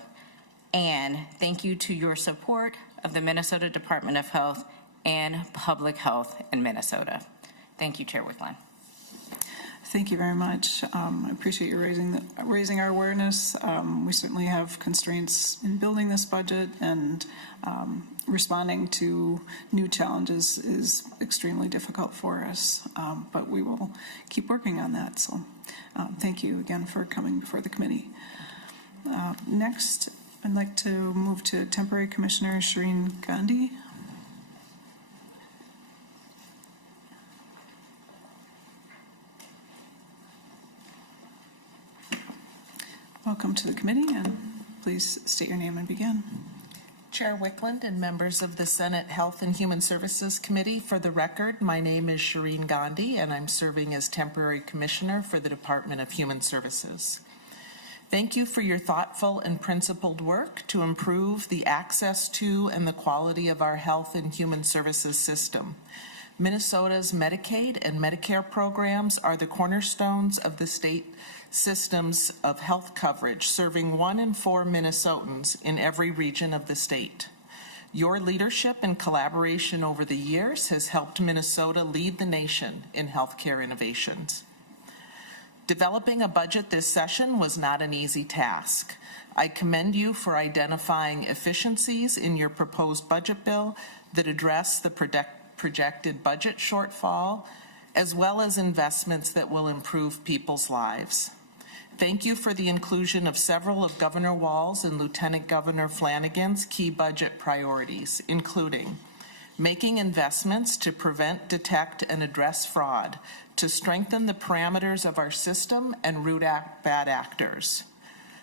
And thank you to your support of the Minnesota Department of Health and Public Health in Minnesota. Thank you, Chair Wiklund. Thank you very much. I appreciate you raising our awareness. We certainly have constraints in building this budget, and responding to new challenges is extremely difficult for us, but we will keep working on that. So thank you again for coming before the committee. Next, I'd like to move to Temporary Commissioner Shireen Gandhi. Welcome to the committee, and please state your name and begin. Chair Wiklund and members of the Senate Health and Human Services Committee, for the record, my name is Shireen Gandhi, and I'm serving as Temporary Commissioner for the Department of Human Services. Thank you for your thoughtful and principled work to improve the access to and the quality of our health and human services system. Minnesota's Medicaid and Medicare programs are the cornerstones of the state systems of health coverage, serving 1 in 4 Minnesotans in every region of the state. Your leadership and collaboration over the years has helped Minnesota lead the nation in healthcare innovations. Developing a budget this session was not an easy task. I commend you for identifying efficiencies in your proposed budget bill that address the projected budget shortfall, as well as investments that will improve people's lives. Thank you for the inclusion of several of Governor Walz and Lieutenant Governor Flanagan's key budget priorities, including making investments to prevent, detect, and address fraud, to strengthen the parameters of our system and root out bad actors.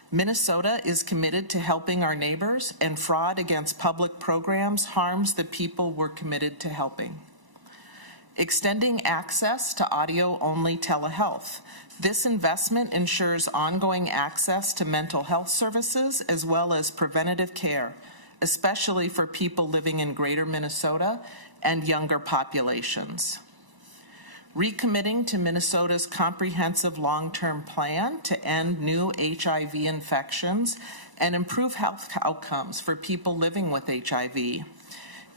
Minnesota is committed to helping our neighbors, and fraud against public programs harms the people we're committed to helping. Extending access to audio-only telehealth. This investment ensures ongoing access to mental health services as well as preventative care, especially for people living in greater Minnesota and younger populations. Recommitting to Minnesota's comprehensive long-term plan to end new HIV infections and improve health outcomes for people living with HIV.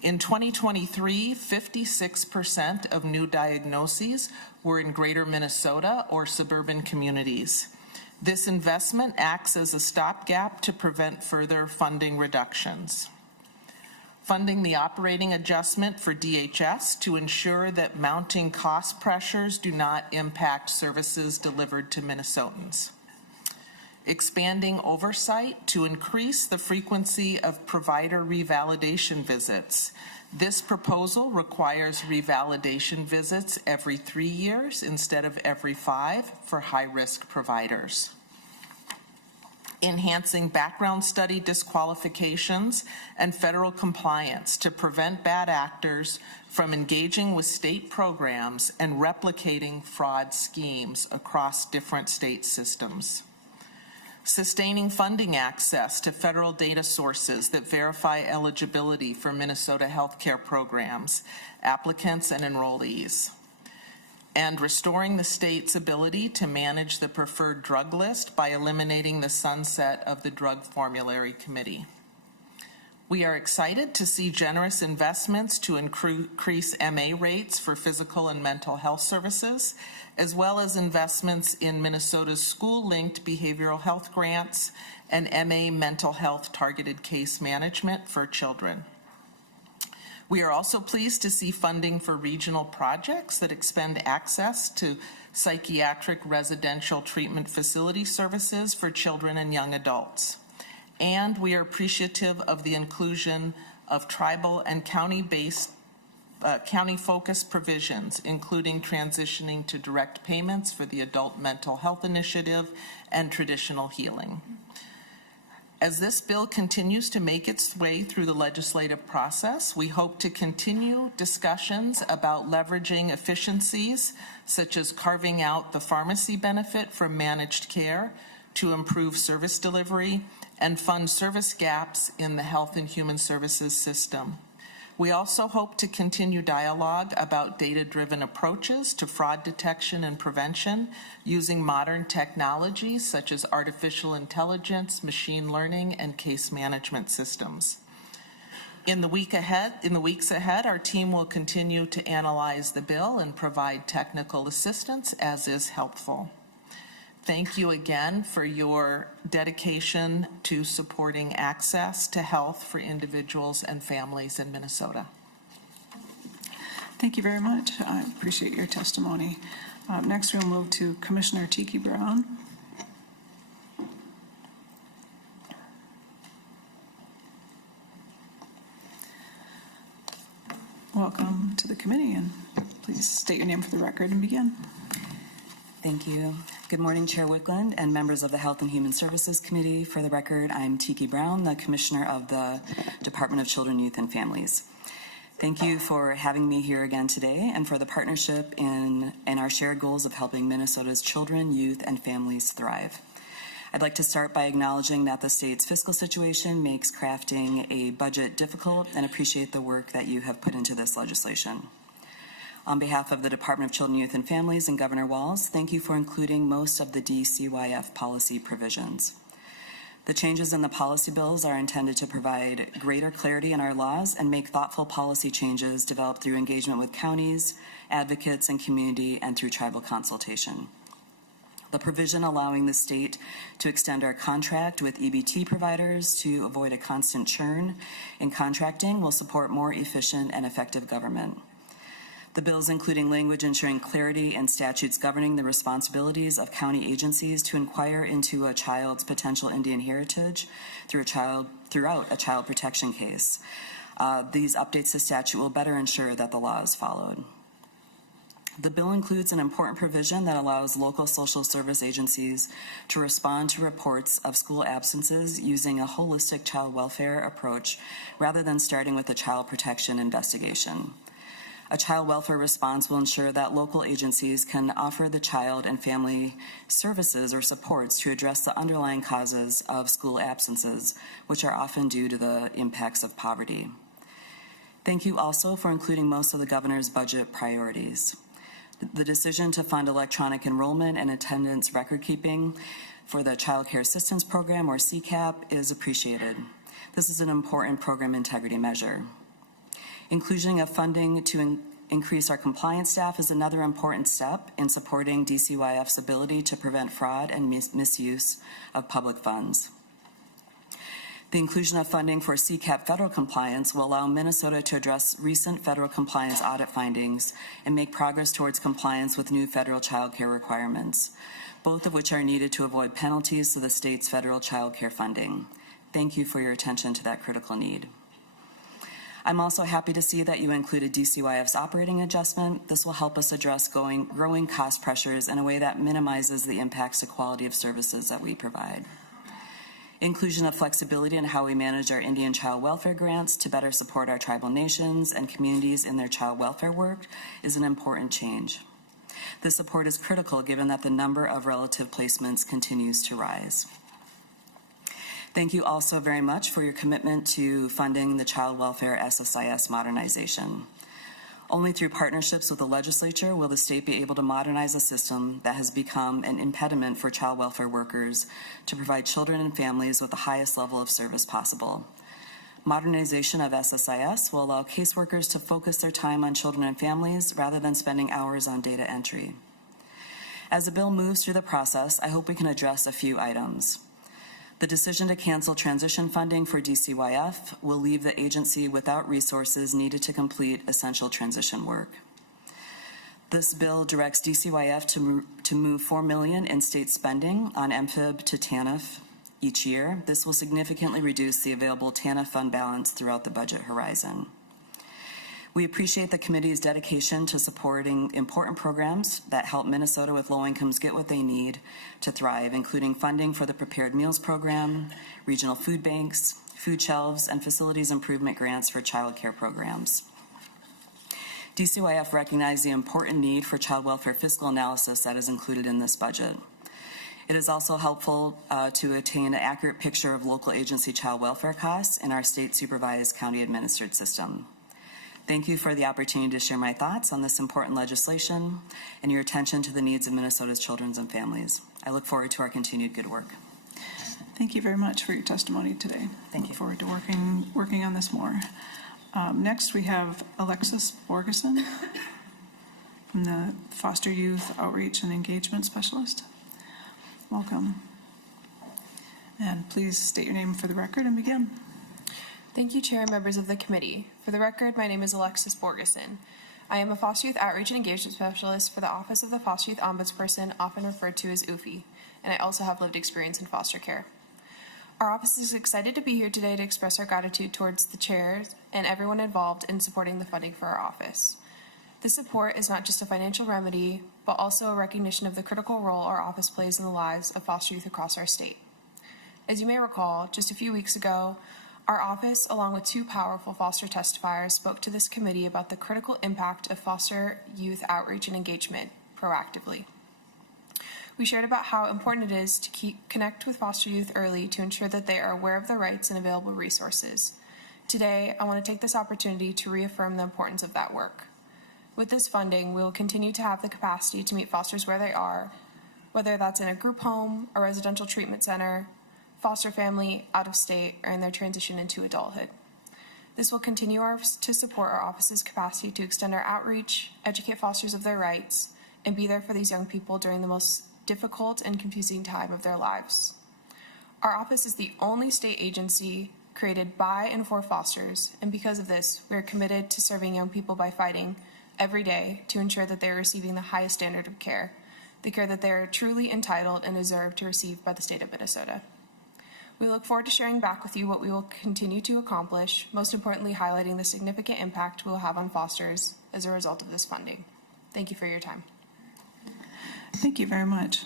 In 2023, 56% of new diagnoses were in Greater Minnesota or suburban communities. This investment acts as a stopgap to prevent further funding reductions. Funding the operating adjustment for DHS to ensure that mounting cost pressures do not impact services delivered to Minnesotans. Expanding oversight to increase the frequency of provider revalidation visits. This proposal requires revalidation visits every 3 years instead of every 5 for high-risk providers. Enhancing background study disqualifications and federal compliance to prevent bad actors from engaging with state programs and replicating fraud schemes across different state systems. Sustaining funding access to federal data sources that verify eligibility for Minnesota healthcare programs, applicants, and enrollees. And restoring the state's ability to manage the preferred drug list by eliminating the sunset of the Drug Formulary Committee. We are excited to see generous investments to increase MA rates for physical and mental health services, as well as investments in Minnesota's school-linked behavioral health grants and MA mental health targeted case management for children. We are also pleased to see funding for regional projects that expand access to psychiatric residential treatment facility services for children and young adults. And we are appreciative of the inclusion of tribal and county-based county-focused provisions, including transitioning to direct payments for the Adult Mental Health Initiative and traditional healing. As this bill continues to make its way through the legislative process, we hope to continue discussions about leveraging efficiencies, such as carving out the pharmacy benefit from managed care to improve service delivery and fund service gaps in the health and human services system. We also hope to continue dialogue about data-driven approaches to fraud detection and prevention using modern technologies such as artificial intelligence, machine learning, and case management systems. In the weeks ahead, our team will continue to analyze the bill and provide technical assistance as is helpful. Thank you again for your dedication to supporting access to health for individuals and families in Minnesota. Thank you very much. I appreciate your testimony. Next, we'll move to Commissioner Tiki Brown. Welcome to the committee, and please state your name for the record and begin. Thank you. Good morning, Chair Wiklund and members of the Health and Human Services Committee. For the record, I'm Tiki Brown, the Commissioner of the Department of Children, Youth, and Families. Thank you for having me here again today and for the partnership in our shared goals of helping Minnesota's children, youth, and families thrive. I'd like to start by acknowledging that the state's fiscal situation makes crafting a budget difficult and appreciate the work that you have put into this legislation. On behalf of the Department of Children, Youth, and Families and Governor Walz, thank you for including most of the DCYF policy provisions. The changes in the policy bills are intended to provide greater clarity in our laws and make thoughtful policy changes developed through engagement with counties, advocates, and community, and through tribal consultation. The provision allowing the state to extend our contract with EBT providers to avoid a constant churn in contracting will support more efficient and effective government. The bills including language ensuring clarity and statutes governing the responsibilities of county agencies to inquire into a child's potential Indian heritage throughout a child protection case. These updates to statute will better ensure that the law is followed. The bill includes an important provision that allows local social service agencies to respond to reports of school absences using a holistic child welfare approach rather than starting with a child protection investigation. A child welfare response will ensure that local agencies can offer the child and family services or supports to address the underlying causes of school absences, which are often due to the impacts of poverty. Thank you also for including most of the governor's budget priorities. The decision to fund electronic enrollment and attendance record keeping for the Child Care Assistance Program, or CCAP, is appreciated. This is an important program integrity measure. Inclusion of funding to increase our compliance staff is another important step in supporting DCYF's ability to prevent fraud and misuse of public funds. The inclusion of funding for CCAP federal compliance will allow Minnesota to address recent federal compliance audit findings and make progress towards compliance with new federal child care requirements, both of which are needed to avoid penalties to the state's federal child care funding. Thank you for your attention to that critical need. I'm also happy to see that you included DCYF's operating adjustment. This will help us address growing cost pressures in a way that minimizes the impacts to quality of services that we provide. Inclusion of flexibility in how we manage our Indian child welfare grants to better support our tribal nations and communities in their child welfare work is an important change. This support is critical given that the number of relative placements continues to rise. Thank you also very much for your commitment to funding the child welfare SSIS modernization. Only through partnerships with the legislature will the state be able to modernize a system that has become an impediment for child welfare workers to provide children and families with the highest level of service possible. Modernization of SSIS will allow caseworkers to focus their time on children and families rather than spending hours on data entry. As the bill moves through the process, I hope we can address a few items. The decision to cancel transition funding for DCYF will leave the agency without resources needed to complete essential transition work. This bill directs DCYF to move $4 million in state spending on MFIB to TANF each year. This will significantly reduce the available TANF fund balance throughout the budget horizon. We appreciate the committee's dedication to supporting important programs that help Minnesota with low incomes get what they need to thrive, including funding for the Prepared Meals Program, regional food banks, food shelves, and facilities improvement grants for child care programs. DCYF recognized the important need for child welfare fiscal analysis that is included in this budget. It is also helpful to attain an accurate picture of local agency child welfare costs in our state-supervised, county-administered system. Thank you for the opportunity to share my thoughts on this important legislation and your attention to the needs of Minnesota's children and families. I look forward to our continued good work. Thank you very much for your testimony today. Thank you. Look forward to working on this more. Next, we have Alexis Borgeson from the Foster Youth Outreach and Engagement Specialist. Welcome. And please state your name for the record and begin. Thank you, Chair and members of the committee. For the record, my name is Alexis Borgeson. I am a Foster Youth Outreach and Engagement Specialist for the Office of the Foster Youth Ombudsperson, often referred to as OOFI, and I also have lived experience in foster care. Our office is excited to be here today to express our gratitude towards the chairs and everyone involved in supporting the funding for our office. This support is not just a financial remedy, but also a recognition of the critical role our office plays in the lives of foster youth across our state. As you may recall, just a few weeks ago, our office, along with two powerful foster testifiers, spoke to this committee about the critical impact of foster youth outreach and engagement proactively. We shared about how important it is to connect with foster youth early to ensure that they are aware of their rights and available resources. Today, I want to take this opportunity to reaffirm the importance of that work. With this funding, we will continue to have the capacity to meet fosters where they are, whether that's in a group home, a residential treatment center, foster family, out of state, or in their transition into adulthood. This will continue to support our office's capacity to extend our outreach, educate fosters of their rights, and be there for these young people during the most difficult and confusing time of their lives. Our office is the only state agency created by and for fosters, and because of this, we are committed to serving young people by fighting every day to ensure that they are receiving the highest standard of care, the care that they are truly entitled and deserve to receive by the state of Minnesota. We look forward to sharing back with you what we will continue to accomplish, most importantly highlighting the significant impact we will have on fosters as a result of this funding. Thank you for your time. Thank you very much.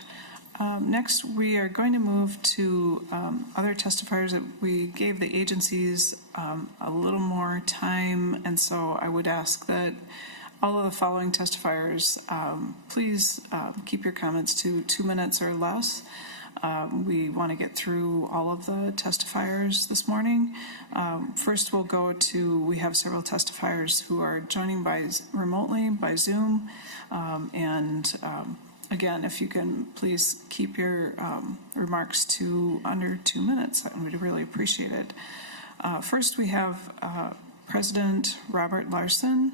Next, we are going to move to other testifiers. That we gave the agencies a little more time, and so I would ask that all of the following testifiers please keep your comments to 2 minutes or less. We want to get through all of the testifiers this morning. First, we have several testifiers who are joining remotely by Zoom. Again, if you can please keep your remarks to under 2 minutes, I would really appreciate it. First, we have President Robert Larson.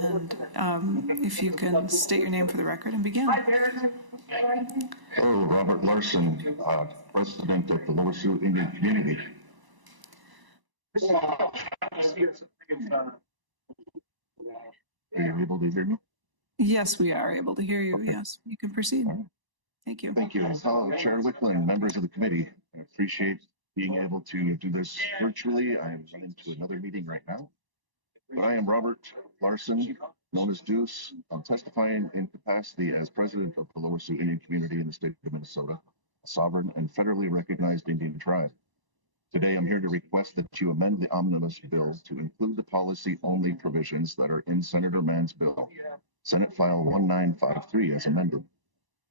And if you can state your name for the record and begin. Hello, Robert Larson, President of the Lower Sioux Indian Community. Are you able to hear me? Yes, we are able to hear you. Okay. Yes, you can proceed. Thank you. Thank you. Hello, Chair Wiklund, members of the committee. I appreciate being able to do this virtually. I am running to another meeting right now. But I am Robert Larson, known as Deuce. I'm testifying in capacity as president of the Lower Sioux Indian Community in the state of Minnesota, a sovereign and federally recognized Indian tribe. Today, I'm here to request that you amend the Omnibus bill to include the policy-only provisions that are in Senator Mann's bill, Senate File 1953 as amended.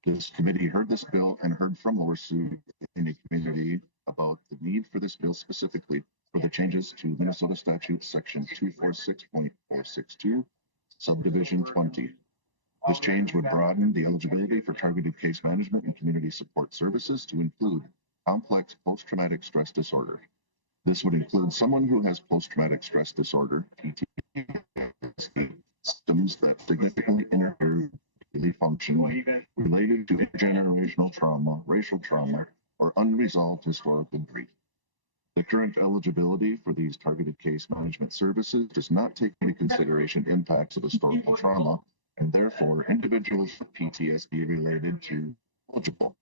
This committee heard this bill and heard from Lower Sioux Indian Community about the need for this bill specifically for the changes to Minnesota Statute Section 246.462, Subdivision 20. This change would broaden the eligibility for targeted case management and community support services to include complex post-traumatic stress disorder. This would include someone who has post-traumatic stress disorder, PTSD, symptoms that significantly interfere with daily function related to intergenerational trauma, racial trauma, or unresolved historical grief. The current eligibility for these targeted case management services does not take into consideration impacts of historical trauma, and therefore individuals with PTSD related to eligible.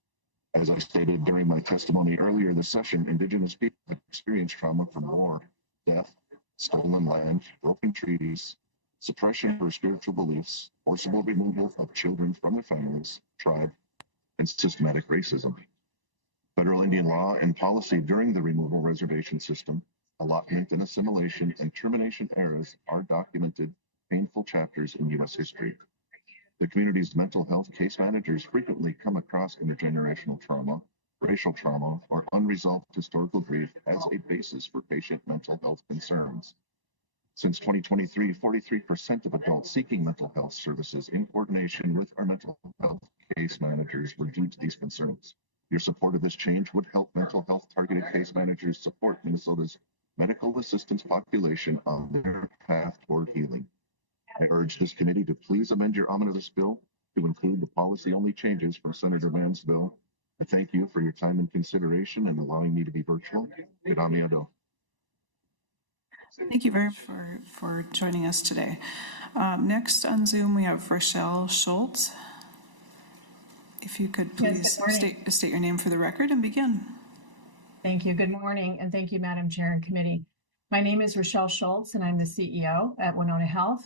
As I stated during my testimony earlier this session, Indigenous people have experienced trauma from war, death, stolen land, broken treaties, suppression for spiritual beliefs, forcible removal of children from their families, tribe, and systematic racism. Federal Indian law and policy during the removal reservation system, allotment and assimilation and termination eras are documented painful chapters in U.S. history. The community's mental health case managers frequently come across intergenerational trauma, racial trauma, or unresolved historical grief as a basis for patient mental health concerns. Since 2023, 43% of adults seeking mental health services in coordination with our mental health case managers were due to these concerns. Your support of this change would help mental health targeted case managers support Minnesota's medical assistance population on their path toward healing. I urge this committee to please amend your omnibus bill to include the policy-only changes from Senator Mann's bill. I thank you for your time and consideration and allowing me to be virtual. Iramiado. Thank you very much for joining us today. Next on Zoom, we have Rochelle Schultz. If you could please state your name for the record and begin. Thank you. Good morning, and thank you, Madam Chair and Committee. My name is Rochelle Schultz, and I'm the CEO at Winona Health.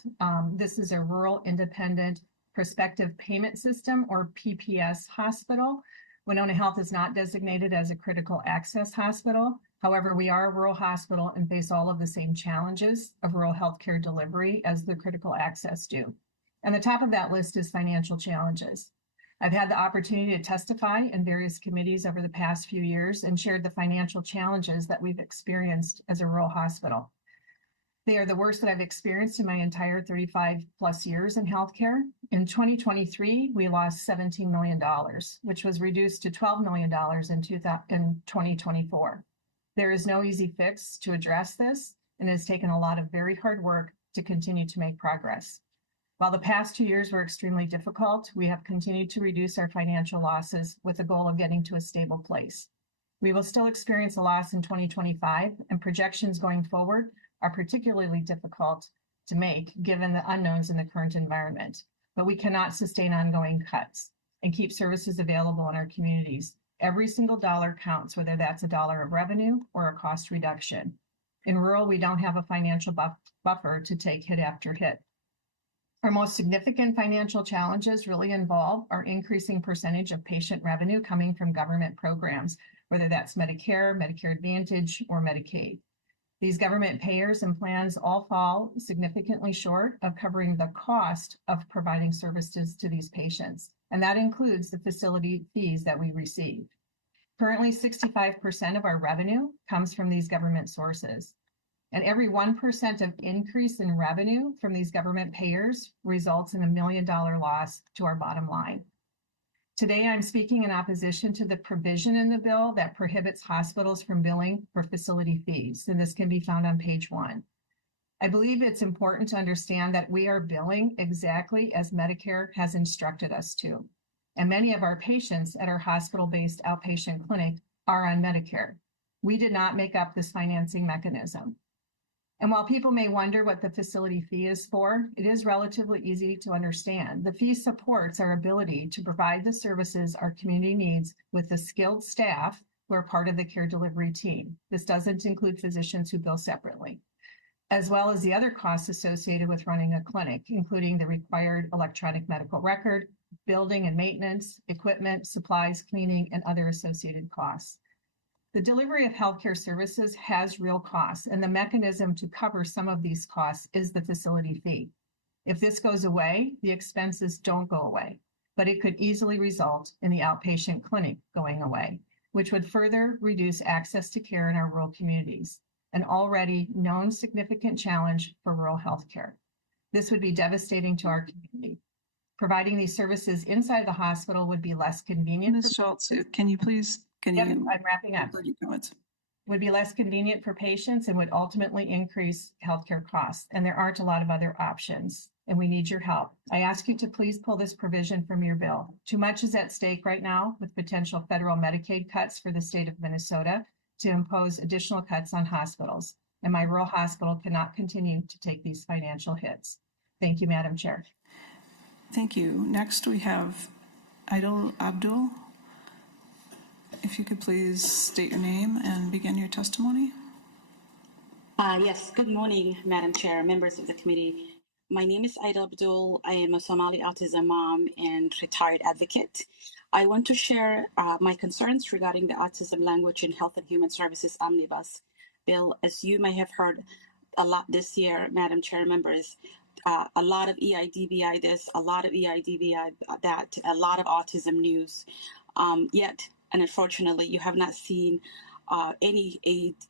This is a rural independent prospective payment system, or PPS hospital. Winona Health is not designated as a critical access hospital. However, we are a rural hospital and face all of the same challenges of rural healthcare delivery as the critical access do. And the top of that list is financial challenges. I've had the opportunity to testify in various committees over the past few years and shared the financial challenges that we've experienced as a rural hospital. They are the worst that I've experienced in my entire 35 plus years in healthcare. In 2023, we lost $17 million, which was reduced to $12 million in 2024. There is no easy fix to address this, and it has taken a lot of very hard work to continue to make progress. While the past 2 years were extremely difficult, we have continued to reduce our financial losses with the goal of getting to a stable place. We will still experience a loss in 2025, and projections going forward are particularly difficult to make given the unknowns in the current environment. But we cannot sustain ongoing cuts and keep services available in our communities. Every single dollar counts, whether that's a dollar of revenue or a cost reduction. In rural, we don't have a financial buffer to take hit after hit. Our most significant financial challenges really involve our increasing percentage of patient revenue coming from government programs, whether that's Medicare, Medicare Advantage, or Medicaid. These government payers and plans all fall significantly short of covering the cost of providing services to these patients, and that includes the facility fees that we receive. Currently, 65% of our revenue comes from these government sources, and every 1% of increase in revenue from these government payers results in $1 million loss to our bottom line. Today, I'm speaking in opposition to the provision in the bill that prohibits hospitals from billing for facility fees, and this can be found on page 1. I believe it's important to understand that we are billing exactly as Medicare has instructed us to, and many of our patients at our hospital-based outpatient clinic are on Medicare. We did not make up this financing mechanism. And while people may wonder what the facility fee is for, it is relatively easy to understand. The fee supports our ability to provide the services our community needs with the skilled staff who are part of the care delivery team. This doesn't include physicians who bill separately, as well as the other costs associated with running a clinic, including the required electronic medical record, building and maintenance, equipment, supplies, cleaning, and other associated costs. The delivery of healthcare services has real costs, and the mechanism to cover some of these costs is the facility fee. If this goes away, the expenses don't go away, but it could easily result in the outpatient clinic going away, which would further reduce access to care in our rural communities, an already known significant challenge for rural healthcare. This would be devastating to our community. Providing these services inside the hospital would be less convenient. Ms. Schultz, can you please, I'm wrapping up. 30 minutes. Would be less convenient for patients and would ultimately increase healthcare costs. And there aren't a lot of other options, and we need your help. I ask you to please pull this provision from your bill. Too much is at stake right now with potential federal Medicaid cuts for the state of Minnesota to impose additional cuts on hospitals. And my rural hospital cannot continue to take these financial hits. Thank you, Madam Chair. Thank you. Next, we have Idil Abdul. If you could please state your name and begin your testimony. Yes, good morning, Madam Chair, members of the committee. My name is Aida Abdul. I am a Somali autism mom and retired advocate. I want to share my concerns regarding the Autism Language in Health and Human Services Omnibus bill. As you may have heard a lot this year, Madam Chair, members, a lot of EIDBI this, a lot of EIDBI that, a lot of autism news. Yet, and unfortunately, you have not seen any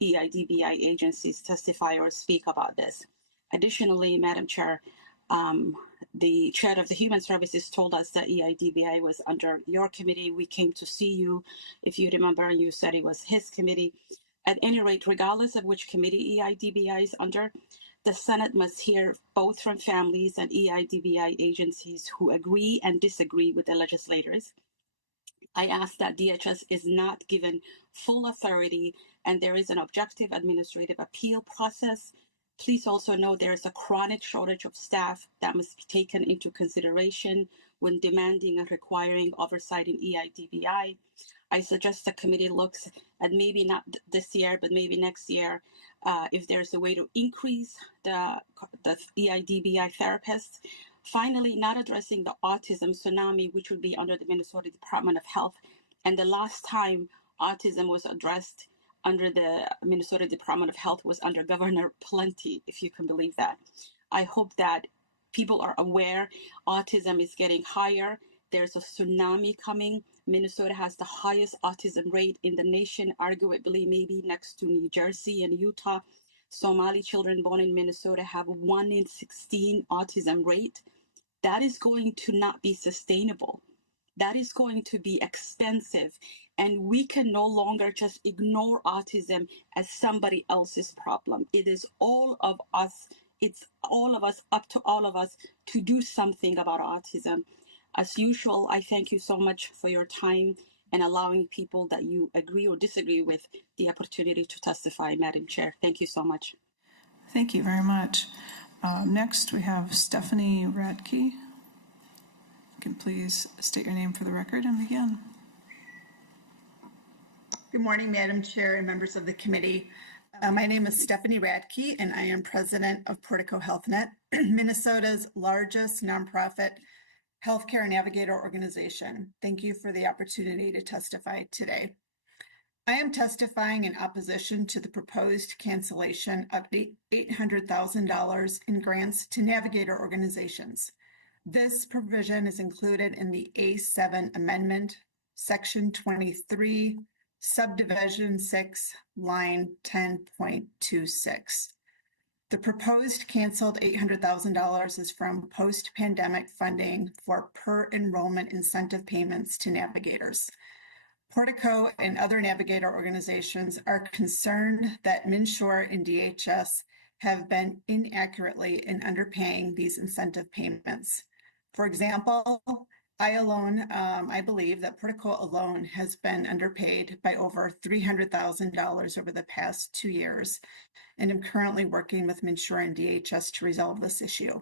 EIDBI agencies testify or speak about this. Additionally, Madam Chair, the chair of the Human Services told us that EIDBI was under your committee. We came to see you, if you remember, and you said it was his committee. At any rate, regardless of which committee EIDBI is under, the Senate must hear both from families and EIDBI agencies who agree and disagree with the legislators. I ask that DHS is not given full authority and there is an objective administrative appeal process. Please also know there is a chronic shortage of staff that must be taken into consideration when demanding and requiring oversight in EIDBI. I suggest the committee looks at maybe not this year, but maybe next year, if there's a way to increase the EIDBI therapists. Finally, not addressing the autism tsunami, which would be under the Minnesota Department of Health. And the last time autism was addressed under the Minnesota Department of Health was under Governor Plenty, if you can believe that. I hope that people are aware autism is getting higher. There's a tsunami coming. Minnesota has the highest autism rate in the nation, arguably maybe next to New Jersey and Utah. Somali children born in Minnesota have 1 in 16 autism rate. That is going to not be sustainable. That is going to be expensive. And we can no longer just ignore autism as somebody else's problem. It is all of us. It's all of us, up to all of us, to do something about autism. As usual, I thank you so much for your time and allowing people that you agree or disagree with the opportunity to testify, Madam Chair. Thank you so much. Thank you very much. Next, we have Stephanie Radke. You can please state your name for the record and begin. Good morning, Madam Chair and members of the committee. My name is Stephanie Radke, and I am president of Portico HealthNet, Minnesota's largest nonprofit healthcare navigator organization. Thank you for the opportunity to testify today. I am testifying in opposition to the proposed cancellation of $800,000 in grants to navigator organizations. This provision is included in the A7 amendment, Section 23, Subdivision 6, line 10.26. The proposed canceled $800,000 is from post-pandemic funding for per-enrollment incentive payments to navigators. Portico and other navigator organizations are concerned that MNsure and DHS have been inaccurately in underpaying these incentive payments. For example, I believe that Portico alone has been underpaid by over $300,000 over the past 2 years, and am currently working with MNsure and DHS to resolve this issue.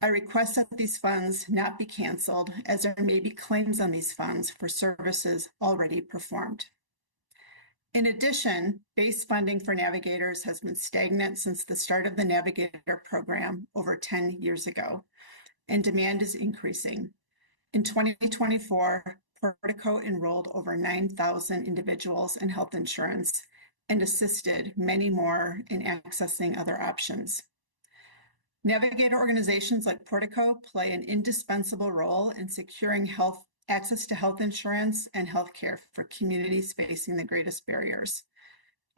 I request that these funds not be canceled, as there may be claims on these funds for services already performed. In addition, base funding for navigators has been stagnant since the start of the Navigator program over 10 years ago, and demand is increasing. In 2024, Portico enrolled over 9,000 individuals in health insurance and assisted many more in accessing other options. Navigator organizations like Portico play an indispensable role in securing access to health insurance and health care for communities facing the greatest barriers.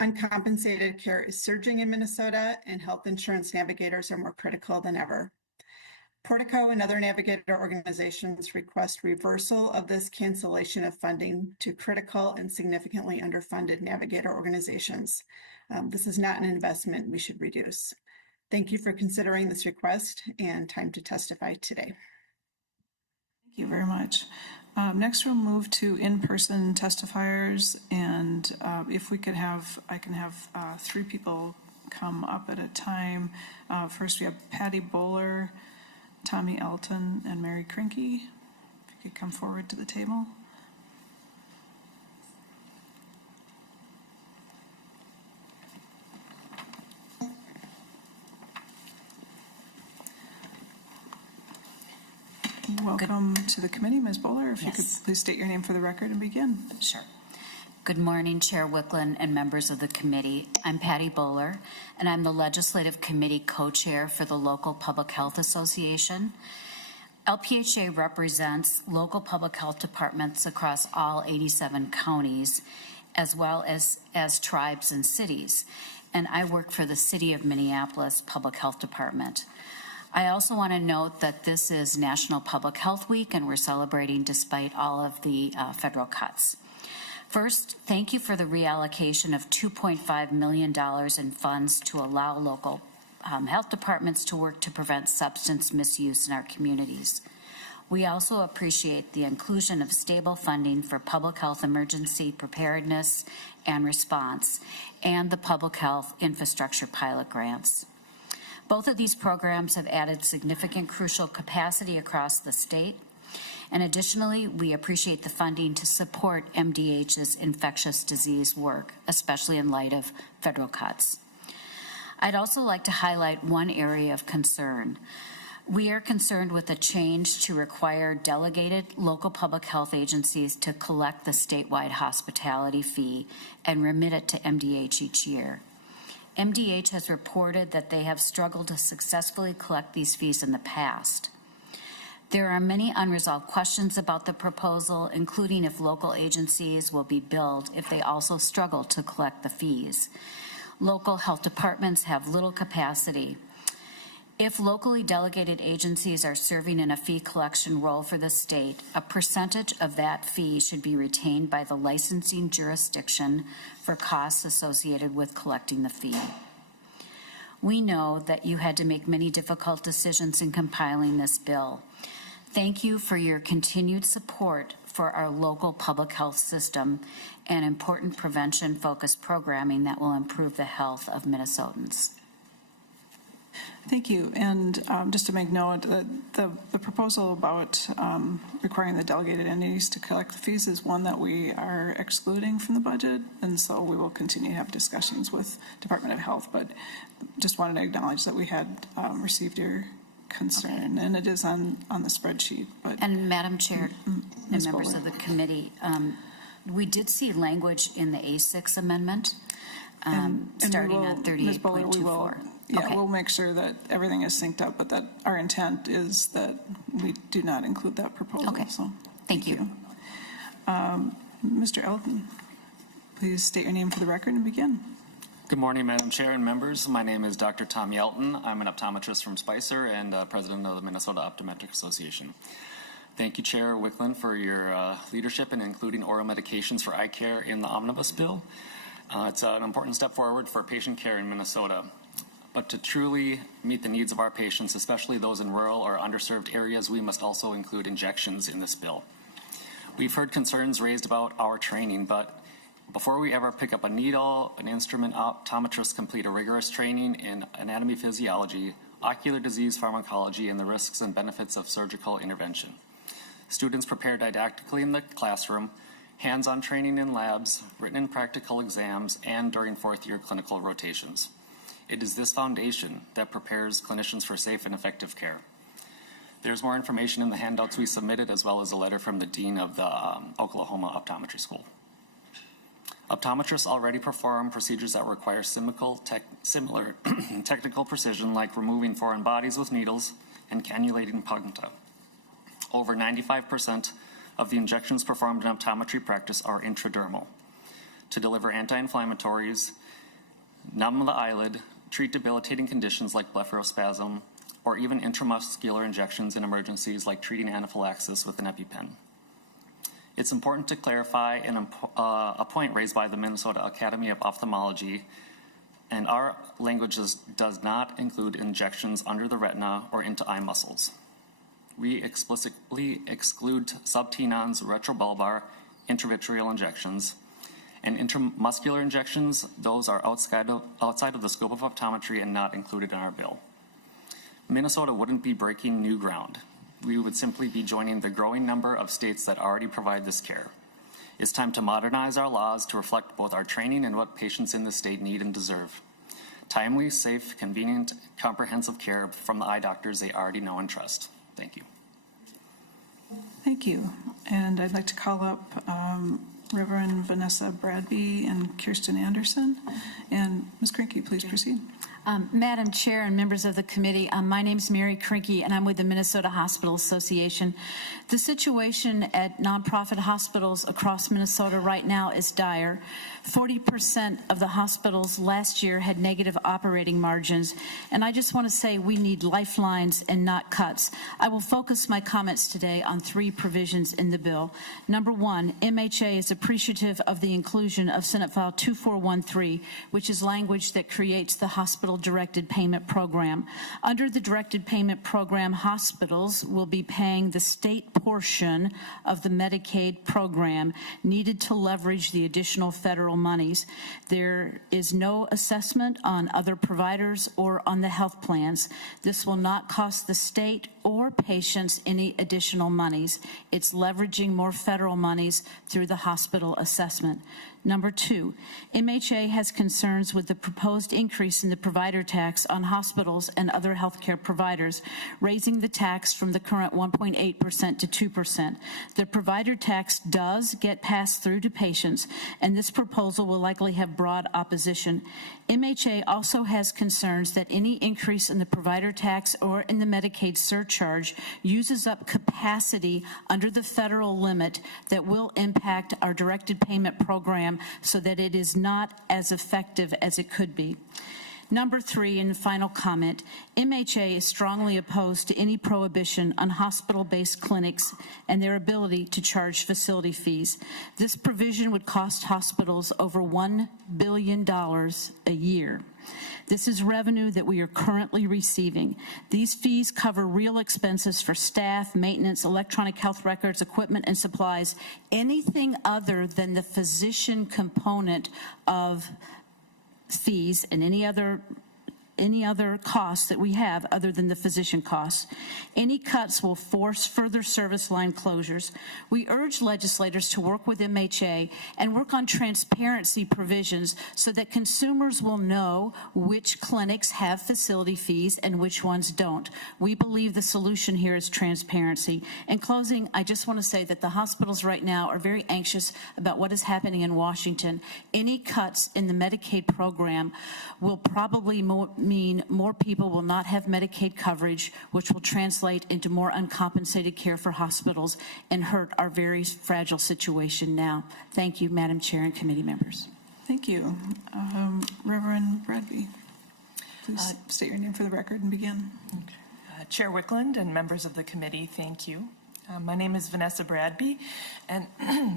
Uncompensated care is surging in Minnesota, and health insurance navigators are more critical than ever. Portico and other navigator organizations request reversal of this cancellation of funding to critical and significantly underfunded navigator organizations. This is not an investment we should reduce. Thank you for considering this request and time to testify today. Thank you very much. Next, we'll move to in-person testifiers, and if we could have, I can have 3 people come up at a time. First, we have Patty Bowler, Tommy Elton, and Mary Krinke. If you could come forward to the table. Welcome to the committee, Ms. Bowler. If you could please state your name for the record and begin. Sure. Good morning, Chair Wiklund and members of the committee. I'm Patty Bowler, and I'm the Legislative Committee Co-Chair for the Local Public Health Association. LPHA represents local public health departments across all 87 counties, as well as tribes and cities. And I work for the City of Minneapolis Public Health Department. I also want to note that this is National Public Health Week, and we're celebrating despite all of the federal cuts. First, thank you for the reallocation of $2.5 million in funds to allow local health departments to work to prevent substance misuse in our communities. We also appreciate the inclusion of stable funding for public health emergency preparedness and response and the public health infrastructure pilot grants. Both of these programs have added significant crucial capacity across the state. And additionally, we appreciate the funding to support MDH's infectious disease work, especially in light of federal cuts. I'd also like to highlight one area of concern. We are concerned with a change to require delegated local public health agencies to collect the statewide hospitality fee and remit it to MDH each year. MDH has reported that they have struggled to successfully collect these fees in the past. There are many unresolved questions about the proposal, including if local agencies will be billed if they also struggle to collect the fees. Local health departments have little capacity. If locally delegated agencies are serving in a fee collection role for the state, a percentage of that fee should be retained by the licensing jurisdiction for costs associated with collecting the fee. We know that you had to make many difficult decisions in compiling this bill. Thank you for your continued support for our local public health system and important prevention-focused programming that will improve the health of Minnesotans. Thank you. And just to make note, the proposal about requiring the delegated entities to collect the fees is one that we are excluding from the budget, and so we will continue to have discussions with Department of Health, but just wanted to acknowledge that we had received your concern, and it is on the spreadsheet. But and Madam Chair and members of the committee, We did see language in the A6 amendment, And starting we will, on Ms. Bowler, we will, 38.24. yeah, Okay. we'll make sure that everything is synced up, but that our intent is that we do not include that proposal. Okay. So, Thank you. Mr. Elton, please state your name for the record and begin. Good morning, Madam Chair and members. My name is Dr. Tom Yelton. I'm an optometrist from Spicer and president of the Minnesota Optometric Association. Thank you, Chair Wiklund, for your leadership in including oral medications for eye care in the Omnibus bill. It's an important step forward for patient care in Minnesota. But to truly meet the needs of our patients, especially those in rural or underserved areas, we must also include injections in this bill. We've heard concerns raised about our training, but before we ever pick up a needle, an instrument, optometrists complete a rigorous training in anatomy physiology, ocular disease pharmacology, and the risks and benefits of surgical intervention. Students prepare didactically in the classroom, hands-on training in labs, written and practical exams, and during fourth-year clinical rotations. It is this foundation that prepares clinicians for safe and effective care. There's more information in the handouts we submitted, as well as a letter from the Dean of the Oklahoma Optometry School. Optometrists already perform procedures that require similar technical precision, like removing foreign bodies with needles and cannulating puncta. Over 95% of the injections performed in optometry practice are intradermal to deliver anti-inflammatories, numb the eyelid, treat debilitating conditions like blepharospasm, or even intramuscular injections in emergencies like treating anaphylaxis with an EpiPen. It's important to clarify a point raised by the Minnesota Academy of Ophthalmology, and our language does not include injections under the retina or into eye muscles. We explicitly exclude subtenons, retrobulbar, intravitreal injections, and intramuscular injections. Those are outside of the scope of optometry and not included in our bill. Minnesota wouldn't be breaking new ground. We would simply be joining the growing number of states that already provide this care. It's time to modernize our laws to reflect both our training and what patients in the state need and deserve. Timely, safe, convenient, comprehensive care from the eye doctors they already know and trust. Thank you. Thank you. And I'd like to call up Reverend Vanessa Bradby and Kirsten Anderson. And Ms. Krinke, please proceed. Madam Chair and members of the committee, my name is Mary Krinke, and I'm with the Minnesota Hospital Association. The situation at nonprofit hospitals across Minnesota right now is dire. 40% of the hospitals last year had negative operating margins, and I just want to say we need lifelines and not cuts. I will focus my comments today on 3 provisions in the bill. Number 1, MHA is appreciative of the inclusion of Senate File 2413, which is language that creates the hospital directed payment program. Under the directed payment program, hospitals will be paying the state portion of the Medicaid program needed to leverage the additional federal monies. There is no assessment on other providers or on the health plans. This will not cost the state or patients any additional monies. It's leveraging more federal monies through the hospital assessment. Number 2, MHA has concerns with the proposed increase in the provider tax on hospitals and other healthcare providers, raising the tax from the current 1.8% to 2%. The provider tax does get passed through to patients, and this proposal will likely have broad opposition. MHA also has concerns that any increase in the provider tax or in the Medicaid surcharge uses up capacity under the federal limit that will impact our directed payment program so that it is not as effective as it could be. Number 3, and final comment, MHA is strongly opposed to any prohibition on hospital-based clinics and their ability to charge facility fees. This provision would cost hospitals over $1 billion a year. This is revenue that we are currently receiving. These fees cover real expenses for staff, maintenance, electronic health records, equipment, and supplies, anything other than the physician component of fees and any other any other costs that we have other than the physician costs. Any cuts will force further service line closures. We urge legislators to work with MHA and work on transparency provisions so that consumers will know which clinics have facility fees and which ones don't. We believe the solution here is transparency. In closing, I just want to say that the hospitals right now are very anxious about what is happening in Washington. Any cuts in the Medicaid program will probably mean more people will not have Medicaid coverage, which will translate into more uncompensated care for hospitals and hurt our very fragile situation now. Thank you, Madam Chair and committee members. Thank you. Reverend Bradby, please state your name for the record and begin. Chair Wiklund and members of the committee, thank you. My name is Vanessa Bradby, and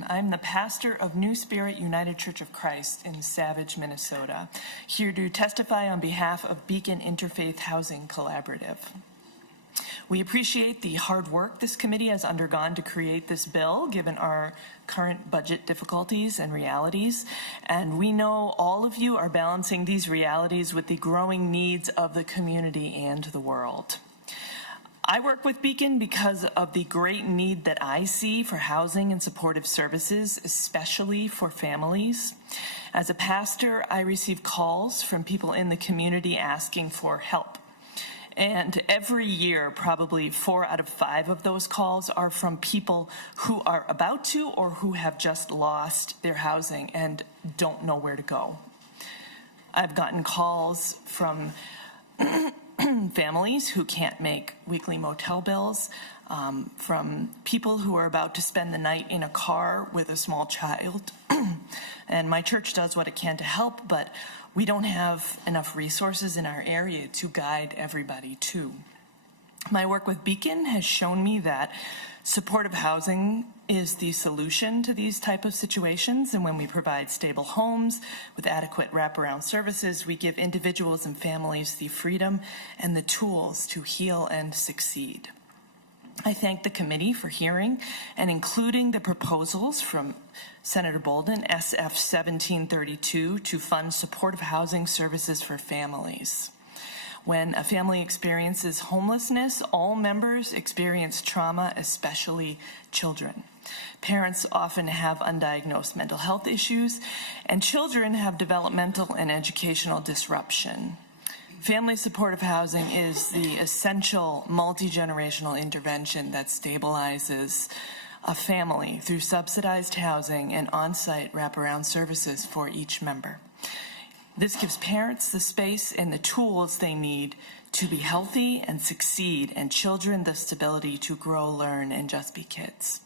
I'm the pastor of New Spirit United Church of Christ in Savage, Minnesota, here to testify on behalf of Beacon Interfaith Housing Collaborative. We appreciate the hard work this committee has undergone to create this bill, given our current budget difficulties and realities, and we know all of you are balancing these realities with the growing needs of the community and the world. I work with Beacon because of the great need that I see for housing and supportive services, especially for families. As a pastor, I receive calls from people in the community asking for help. And every year, probably 4 out of 5 of those calls are from people who are about to or who have just lost their housing and don't know where to go. I've gotten calls from families who can't make weekly motel bills, from people who are about to spend the night in a car with a small child. And my church does what it can to help, but we don't have enough resources in our area to guide everybody to. My work with Beacon has shown me that supportive housing is the solution to these type of situations, and when we provide stable homes with adequate wraparound services, we give individuals and families the freedom and the tools to heal and succeed. I thank the committee for hearing and including the proposals from Senator Bolden, SF 1732, to fund supportive housing services for families. When a family experiences homelessness, all members experience trauma, especially children. Parents often have undiagnosed mental health issues, and children have developmental and educational disruption. Family supportive housing is the essential multi-generational intervention that stabilizes a family through subsidized housing and on-site wraparound services for each member. This gives parents the space and the tools they need to be healthy and succeed, and children the stability to grow, learn, and just be kids.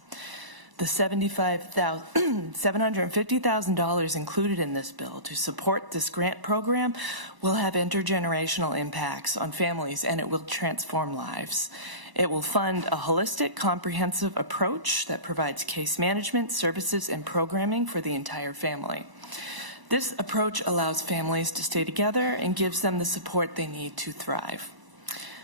The $750,000 included in this bill to support this grant program will have intergenerational impacts on families, and it will transform lives. It will fund a holistic, comprehensive approach that provides case management, services, and programming for the entire family. This approach allows families to stay together and gives them the support they need to thrive.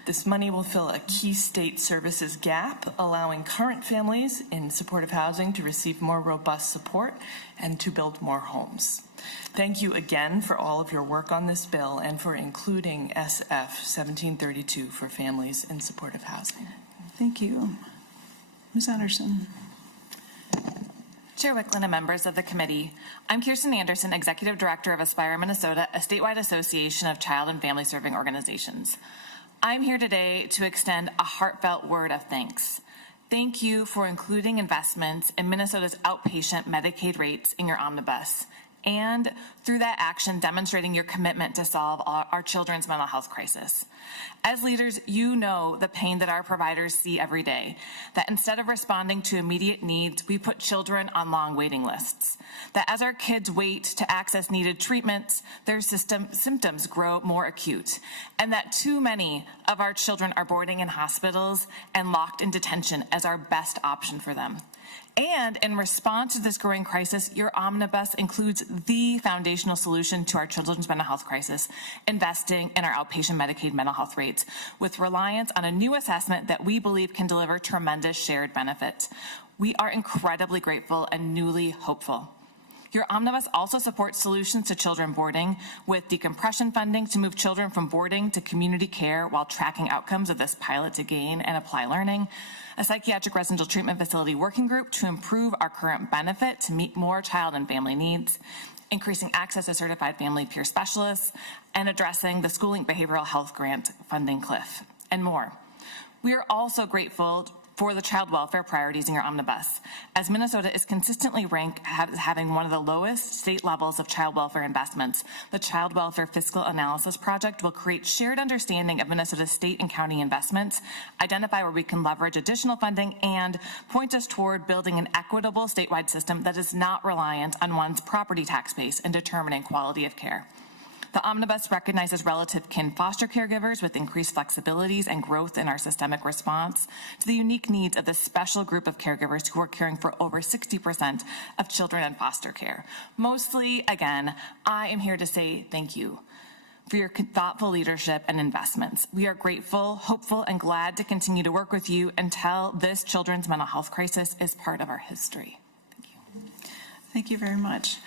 This money will fill a key state services gap, allowing current families in supportive housing to receive more robust support and to build more homes. Thank you again for all of your work on this bill and for including SF 1732 for families in supportive housing. Thank you. Ms. Anderson. Chair Wiklund and members of the committee, I'm Kirsten Anderson, Executive Director of Aspire Minnesota, a statewide association of child and family serving organizations. I'm here today to extend a heartfelt word of thanks. Thank you for including investments in Minnesota's outpatient Medicaid rates in your Omnibus, and through that action demonstrating your commitment to solve our children's mental health crisis. As leaders, you know the pain that our providers see every day, that instead of responding to immediate needs, we put children on long waiting lists, that as our kids wait to access needed treatments, their symptoms grow more acute, and that too many of our children are boarding in hospitals and locked in detention as our best option for them. And in response to this growing crisis, your Omnibus includes the foundational solution to our children's mental health crisis, investing in our outpatient Medicaid mental health rates, with reliance on a new assessment that we believe can deliver tremendous shared benefit. We are incredibly grateful and newly hopeful. Your omnibus also supports solutions to children boarding with decompression funding to move children from boarding to community care while tracking outcomes of this pilot to gain and apply learning, a psychiatric residential treatment facility working group to improve our current benefit to meet more child and family needs, increasing access to certified family peer specialists, and addressing the schooling behavioral health grant funding cliff, and more. We are also grateful for the child welfare priorities in your omnibus, as Minnesota is consistently ranked as having one of the lowest state levels of child welfare investments. The Child Welfare Fiscal Analysis Project will create shared understanding of Minnesota's state and county investments, identify where we can leverage additional funding, and point us toward building an equitable statewide system that is not reliant on one's property tax base in determining quality of care. The omnibus recognizes relative kin foster caregivers with increased flexibilities and growth in our systemic response to the unique needs of this special group of caregivers who are caring for over 60% of children in foster care. Mostly, again, I am here to say thank you for your thoughtful leadership and investments. We are grateful, hopeful, and glad to continue to work with you until this children's mental health crisis is part of our history. Thank you. Thank you very much.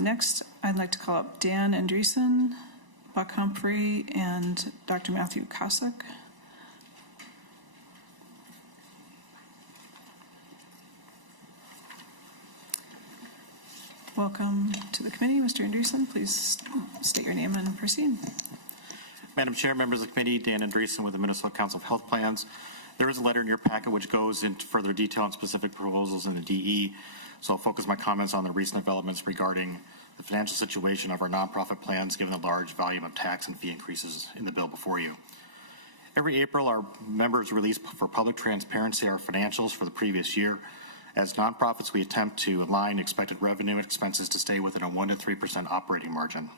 Next, I'd like to call up Dan Andreessen, Buck Humphrey, and Dr. Matthew Kosuk. Welcome to the committee, Mr. Andreessen. Please state your name and proceed. Madam Chair, members of the committee, Dan Andreessen with the Minnesota Council of Health Plans. There is a letter in your packet which goes into further detail on specific proposals in the DE. So I'll focus my comments on the recent developments regarding the financial situation of our nonprofit plans, given the large volume of tax and fee increases in the bill before you. Every April, our members release for public transparency our financials for the previous year. As nonprofits, we attempt to align expected revenue and expenses to stay within a 1% to 3% operating margin.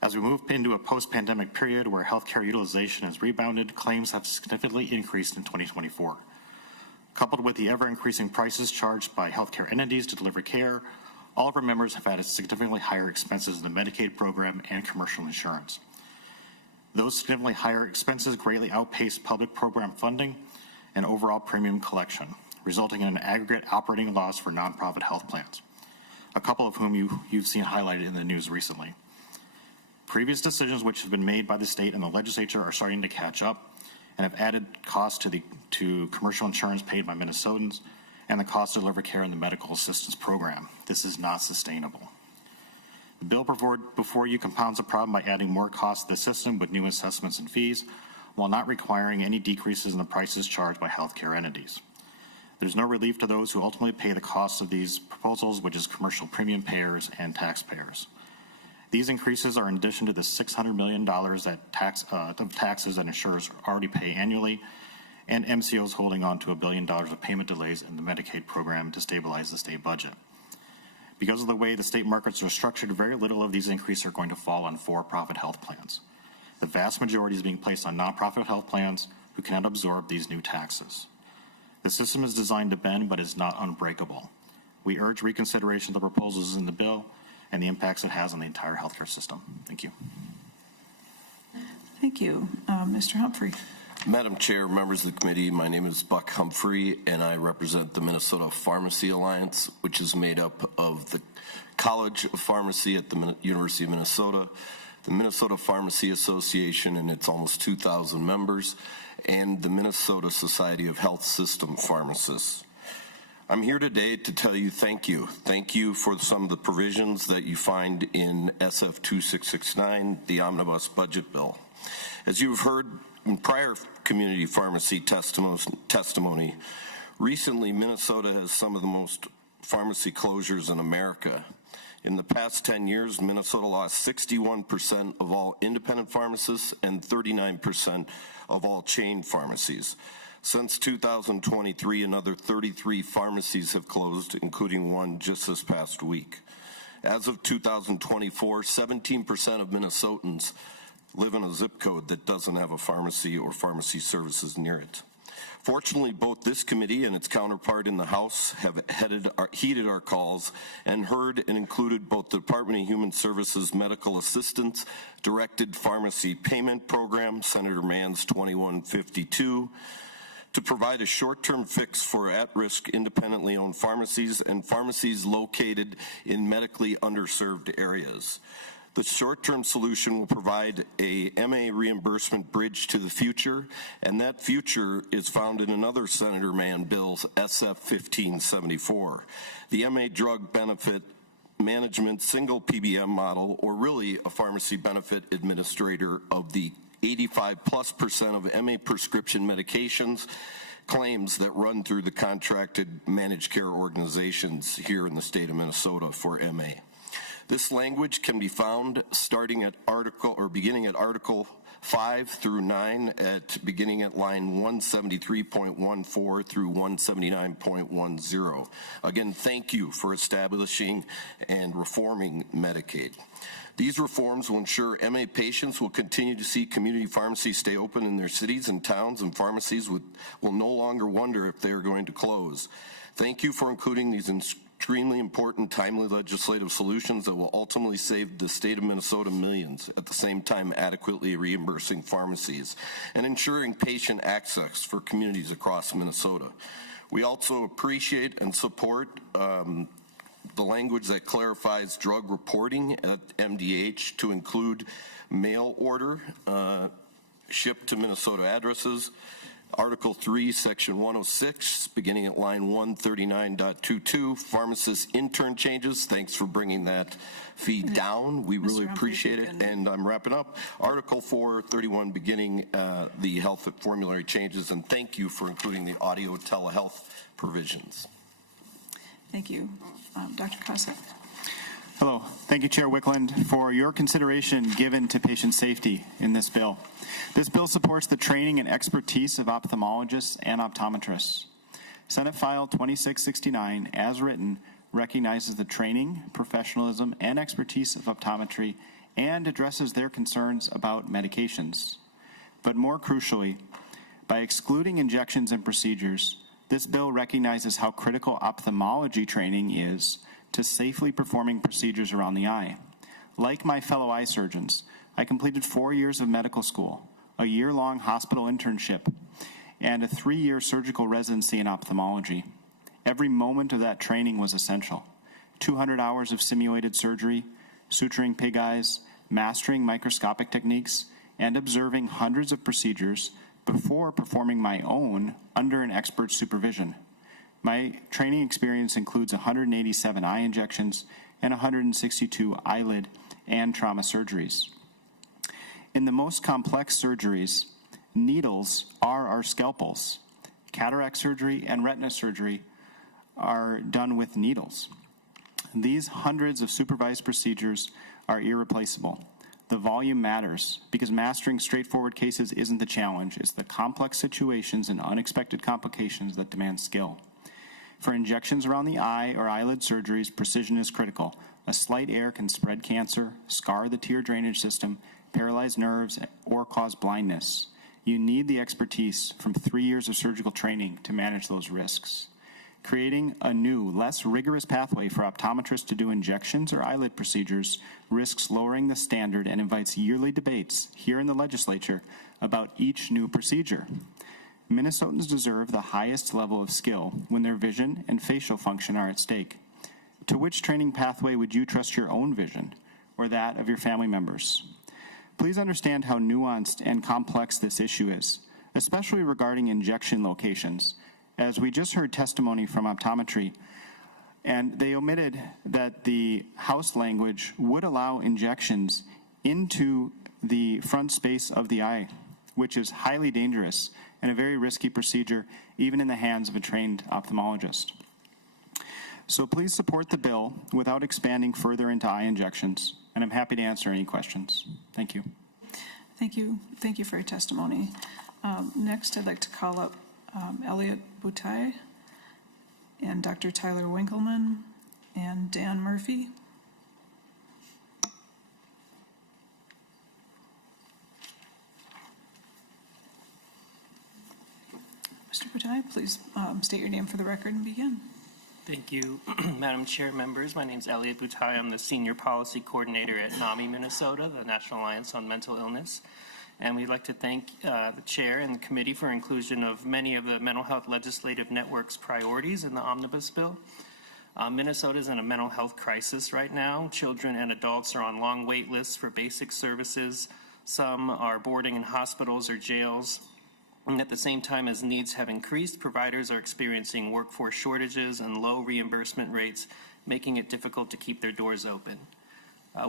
As we move into a post-pandemic period where healthcare utilization has rebounded, claims have significantly increased in 2024. Coupled with the ever-increasing prices charged by healthcare entities to deliver care, all of our members have had significantly higher expenses in the Medicaid program and commercial insurance. Those significantly higher expenses greatly outpace public program funding and overall premium collection, resulting in an aggregate operating loss for nonprofit health plans, a couple of whom you've seen highlighted in the news recently. Previous decisions which have been made by the state and the legislature are starting to catch up and have added costs to commercial insurance paid by Minnesotans and the cost to deliver care in the medical assistance program. This is not sustainable. The bill before you compounds the problem by adding more costs to the system with new assessments and fees, while not requiring any decreases in the prices charged by healthcare entities. There's no relief to those who ultimately pay the cost of these proposals, which is commercial premium payers and taxpayers. These increases are in addition to the $600 million that taxes that insurers already pay annually, and MCOs holding on to $1 billion of payment delays in the Medicaid program to stabilize the state budget. Because of the way the state markets are structured, very little of these increases are going to fall on for-profit health plans. The vast majority is being placed on nonprofit health plans who cannot absorb these new taxes. The system is designed to bend, but is not unbreakable. We urge reconsideration of the proposals in the bill and the impacts it has on the entire healthcare system. Thank you. Thank you. Mr. Humphrey. Madam Chair, members of the committee, my name is Buck Humphrey, and I represent the Minnesota Pharmacy Alliance, which is made up of the College of Pharmacy at the University of Minnesota, the Minnesota Pharmacy Association and its almost 2,000 members, and the Minnesota Society of Health System Pharmacists. I'm here today to tell you thank you. Thank you for some of the provisions that you find in SF 2669, the Omnibus Budget Bill. As you've heard in prior community pharmacy testimony, recently Minnesota has some of the most pharmacy closures in America. In the past 10 years, Minnesota lost 61% of all independent pharmacists and 39% of all chain pharmacies. Since 2023, another 33 pharmacies have closed, including one just this past week. As of 2024, 17% of Minnesotans live in a zip code that doesn't have a pharmacy or pharmacy services near it. Fortunately, both this committee and its counterpart in the House have heeded our calls and heard and included both the Department of Human Services Medical Assistance Directed Pharmacy Payment Program, Senator Mann's 2152, to provide a short-term fix for at-risk independently owned pharmacies and pharmacies located in medically underserved areas. The short-term solution will provide a MA reimbursement bridge to the future, and that future is found in another Senator Mann bill, SF 1574. The MA drug benefit management single PBM model, or really a pharmacy benefit administrator of the 85+% of MA prescription medications claims that run through the contracted managed care organizations here in the state of Minnesota for MA. This language can be found starting at beginning at Article 5 through 9 beginning at line 173.14 through 179.10. Again, thank you for establishing and reforming Medicaid. These reforms will ensure MA patients will continue to see community pharmacies stay open in their cities and towns, and pharmacies will no longer wonder if they are going to close. Thank you for including these extremely important, timely legislative solutions that will ultimately save the state of Minnesota millions, at the same time adequately reimbursing pharmacies and ensuring patient access for communities across Minnesota. We also appreciate and support the language that clarifies drug reporting at MDH to include mail order shipped to Minnesota addresses. Article 3, Section 106, beginning at line 139.22, pharmacist intern changes. Thanks for bringing that fee down. We really appreciate it. And I'm wrapping up. Article 431, beginning the health formulary changes. And thank you for including the audio telehealth provisions. Thank you. Dr. Kosik. Hello. Thank you, Chair Wiklund, for your consideration given to patient safety in this bill. This bill supports the training and expertise of ophthalmologists and optometrists. Senate File 2669, as written, recognizes the training, professionalism, and expertise of optometry and addresses their concerns about medications. But more crucially, by excluding injections and procedures, this bill recognizes how critical ophthalmology training is to safely performing procedures around the eye. Like my fellow eye surgeons, I completed 4 years of medical school, a year-long hospital internship, and a 3-year surgical residency in ophthalmology. Every moment of that training was essential. 200 hours of simulated surgery, suturing pig eyes, mastering microscopic techniques, and observing hundreds of procedures before performing my own under an expert supervision. My training experience includes 187 eye injections and 162 eyelid and trauma surgeries. In the most complex surgeries, needles are our scalpels. Cataract surgery and retina surgery are done with needles. These hundreds of supervised procedures are irreplaceable. The volume matters because mastering straightforward cases isn't the challenge. It's the complex situations and unexpected complications that demand skill. For injections around the eye or eyelid surgeries, precision is critical. A slight error can spread cancer, scar the tear drainage system, paralyze nerves, or cause blindness. You need the expertise from 3 years of surgical training to manage those risks. Creating a new, less rigorous pathway for optometrists to do injections or eyelid procedures risks lowering the standard and invites yearly debates here in the legislature about each new procedure. Minnesotans deserve the highest level of skill when their vision and facial function are at stake. To which training pathway would you trust your own vision or that of your family members? Please understand how nuanced and complex this issue is, especially regarding injection locations. As we just heard testimony from optometry, and they omitted that the House language would allow injections into the front space of the eye, which is highly dangerous and a very risky procedure, even in the hands of a trained ophthalmologist. So please support the bill without expanding further into eye injections, and I'm happy to answer any questions. Thank you. Thank you. Thank you for your testimony. Next, I'd like to call up Elliot Boutai and Dr. Tyler Winkleman and Dan Murphy. Mr. Boutai, please state your name for the record and begin. Thank you, Madam Chair, members. My name is Elliot Boutai. I'm the Senior Policy Coordinator at NAMI, Minnesota, the National Alliance on Mental Illness. And we'd like to thank the chair and the committee for inclusion of many of the mental health legislative network's priorities in the Omnibus bill. Minnesota is in a mental health crisis right now. Children and adults are on long wait lists for basic services. Some are boarding in hospitals or jails. And at the same time as needs have increased, providers are experiencing workforce shortages and low reimbursement rates, making it difficult to keep their doors open.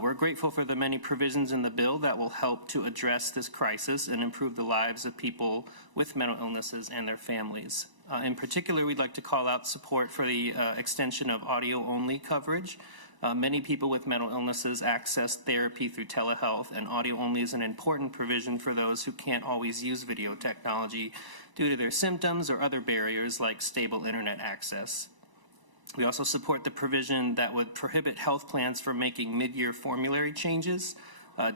We're grateful for the many provisions in the bill that will help to address this crisis and improve the lives of people with mental illnesses and their families. In particular, we'd like to call out support for the extension of audio-only coverage. Many people with mental illnesses access therapy through telehealth, and audio-only is an important provision for those who can't always use video technology due to their symptoms or other barriers like stable internet access. We also support the provision that would prohibit health plans from making mid-year formulary changes.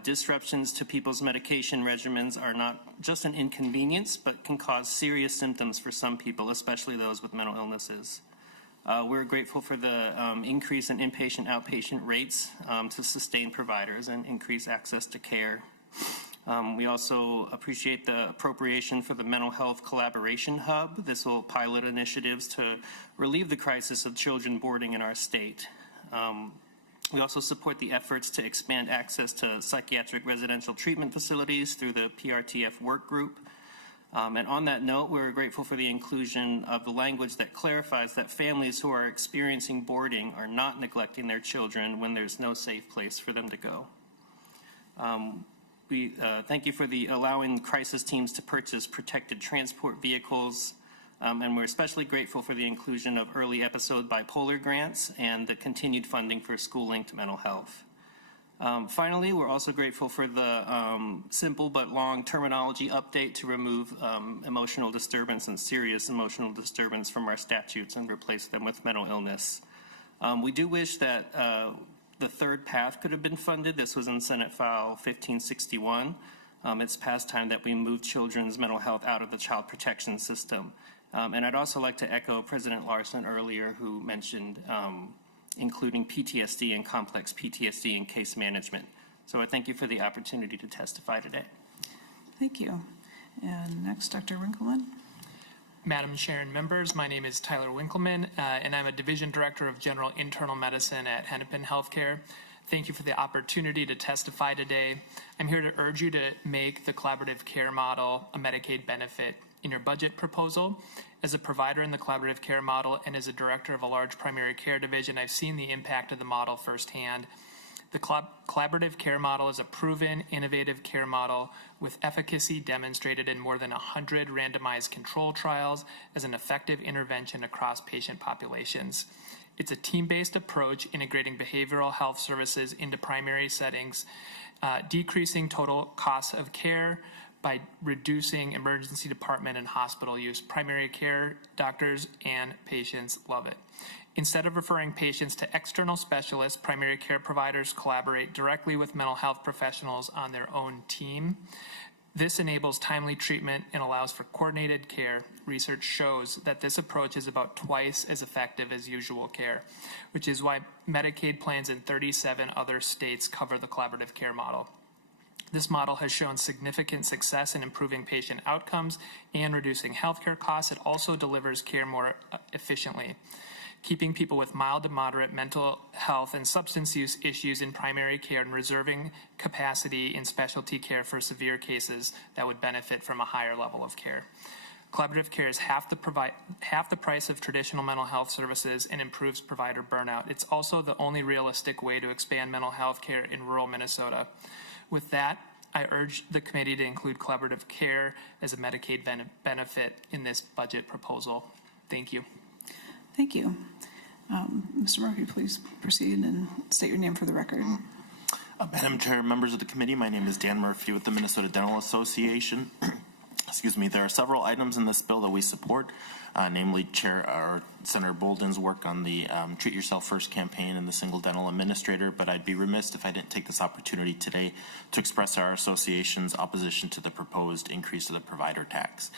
Disruptions to people's medication regimens are not just an inconvenience, but can cause serious symptoms for some people, especially those with mental illnesses. We're grateful for the increase in inpatient outpatient rates to sustain providers and increase access to care. We also appreciate the appropriation for the Mental Health Collaboration Hub. This will pilot initiatives to relieve the crisis of children boarding in our state. We also support the efforts to expand access to psychiatric residential treatment facilities through the PRTF work group. And on that note, we're grateful for the inclusion of the language that clarifies that families who are experiencing boarding are not neglecting their children when there's no safe place for them to go. We thank you for the allowing crisis teams to purchase protected transport vehicles, and we're especially grateful for the inclusion of early episode bipolar grants and the continued funding for school-linked mental health. Finally, we're also grateful for the simple but long terminology update to remove emotional disturbance and serious emotional disturbance from our statutes and replace them with mental illness. We do wish that the third path could have been funded. This was in Senate File 1561. It's past time that we move children's mental health out of the child protection system. And I'd also like to echo President Larson earlier, who mentioned including PTSD and complex PTSD in case management. So I thank you for the opportunity to testify today. Thank you. And next, Dr. Winkleman. Madam Chair and members, my name is Tyler Winkleman, and I'm a Division Director of General Internal Medicine at Hennepin Healthcare. Thank you for the opportunity to testify today. I'm here to urge you to make the collaborative care model a Medicaid benefit in your budget proposal. As a provider in the collaborative care model and as a director of a large primary care division, I've seen the impact of the model firsthand. The collaborative care model is a proven, innovative care model with efficacy demonstrated in more than 100 randomized control trials as an effective intervention across patient populations. It's a team-based approach integrating behavioral health services into primary settings, decreasing total costs of care by reducing emergency department and hospital use. Primary care doctors and patients love it. Instead of referring patients to external specialists, primary care providers collaborate directly with mental health professionals on their own team. This enables timely treatment and allows for coordinated care. Research shows that this approach is about twice as effective as usual care, which is why Medicaid plans in 37 other states cover the collaborative care model. This model has shown significant success in improving patient outcomes and reducing healthcare costs. It also delivers care more efficiently, keeping people with mild to moderate mental health and substance use issues in primary care and reserving capacity in specialty care for severe cases that would benefit from a higher level of care. Collaborative care is half the price of traditional mental health services and improves provider burnout. It's also the only realistic way to expand mental health care in rural Minnesota. With that, I urge the committee to include collaborative care as a Medicaid benefit in this budget proposal. Thank you. Thank you. Mr. Murphy, please proceed and state your name for the record. Madam Chair, members of the committee, my name is Dan Murphy with the Minnesota Dental Association. Excuse me, there are several items in this bill that we support. namely Senator Bolden's work on the Treat Yourself First campaign and the single dental administrator, but I'd be remiss if I didn't take this opportunity today to express our association's opposition to the proposed increase of the provider tax.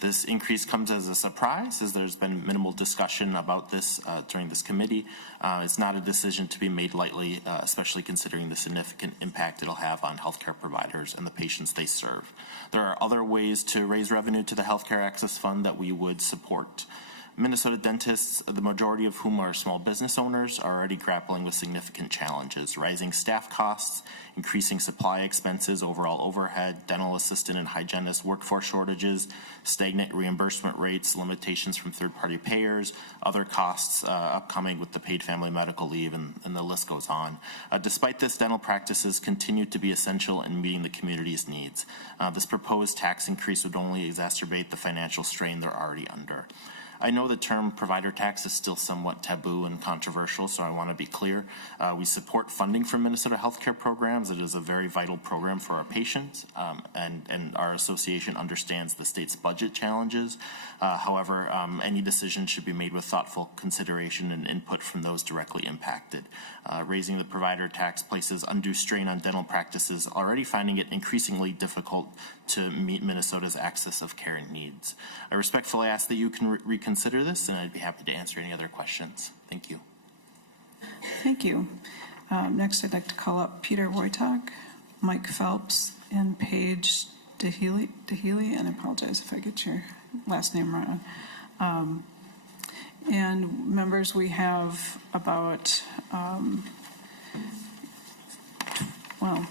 This increase comes as a surprise, as there's been minimal discussion about this during this committee. It's not a decision to be made lightly, especially considering the significant impact it'll have on healthcare providers and the patients they serve. There are other ways to raise revenue to the Healthcare Access Fund that we would support. Minnesota dentists, the majority of whom are small business owners, are already grappling with significant challenges: rising staff costs, increasing supply expenses, overall overhead, dental assistant and hygienist workforce shortages, stagnant reimbursement rates, limitations from third-party payers, other costs upcoming with the paid family medical leave, and the list goes on. Despite this, dental practices continue to be essential in meeting the community's needs. This proposed tax increase would only exacerbate the financial strain they're already under. I know the term provider tax is still somewhat taboo and controversial, so I want to be clear. We support funding for Minnesota healthcare programs. It is a very vital program for our patients, and our association understands the state's budget challenges. However, any decision should be made with thoughtful consideration and input from those directly impacted. Raising the provider tax places undue strain on dental practices, already finding it increasingly difficult to meet Minnesota's access of care and needs. I respectfully ask that you can reconsider this, and I'd be happy to answer any other questions. Thank you. Thank you. Next, I'd like to call up Peter Wojtak, Mike Phelps, and Paige DeHealy, and I apologize if I get your last name wrong. And members, we have about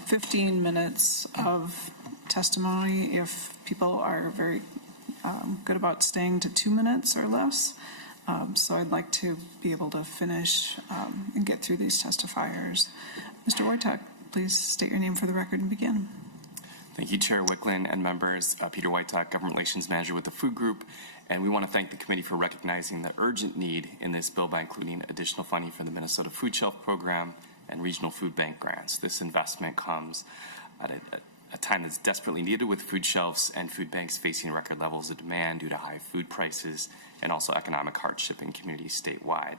15 minutes of testimony if people are very good about staying to 2 minutes or less. So I'd like to be able to finish and get through these testifiers. Mr. Wojtak, please state your name for the record and begin. Thank you, Chair Wiklund and members. Peter Wojtak, Government Relations Manager with the Food Group, and we want to thank the committee for recognizing the urgent need in this bill by including additional funding for the Minnesota Food Shelf Program and regional food bank grants. This investment comes at a time that's desperately needed, with food shelves and food banks facing record levels of demand due to high food prices and also economic hardship in communities statewide.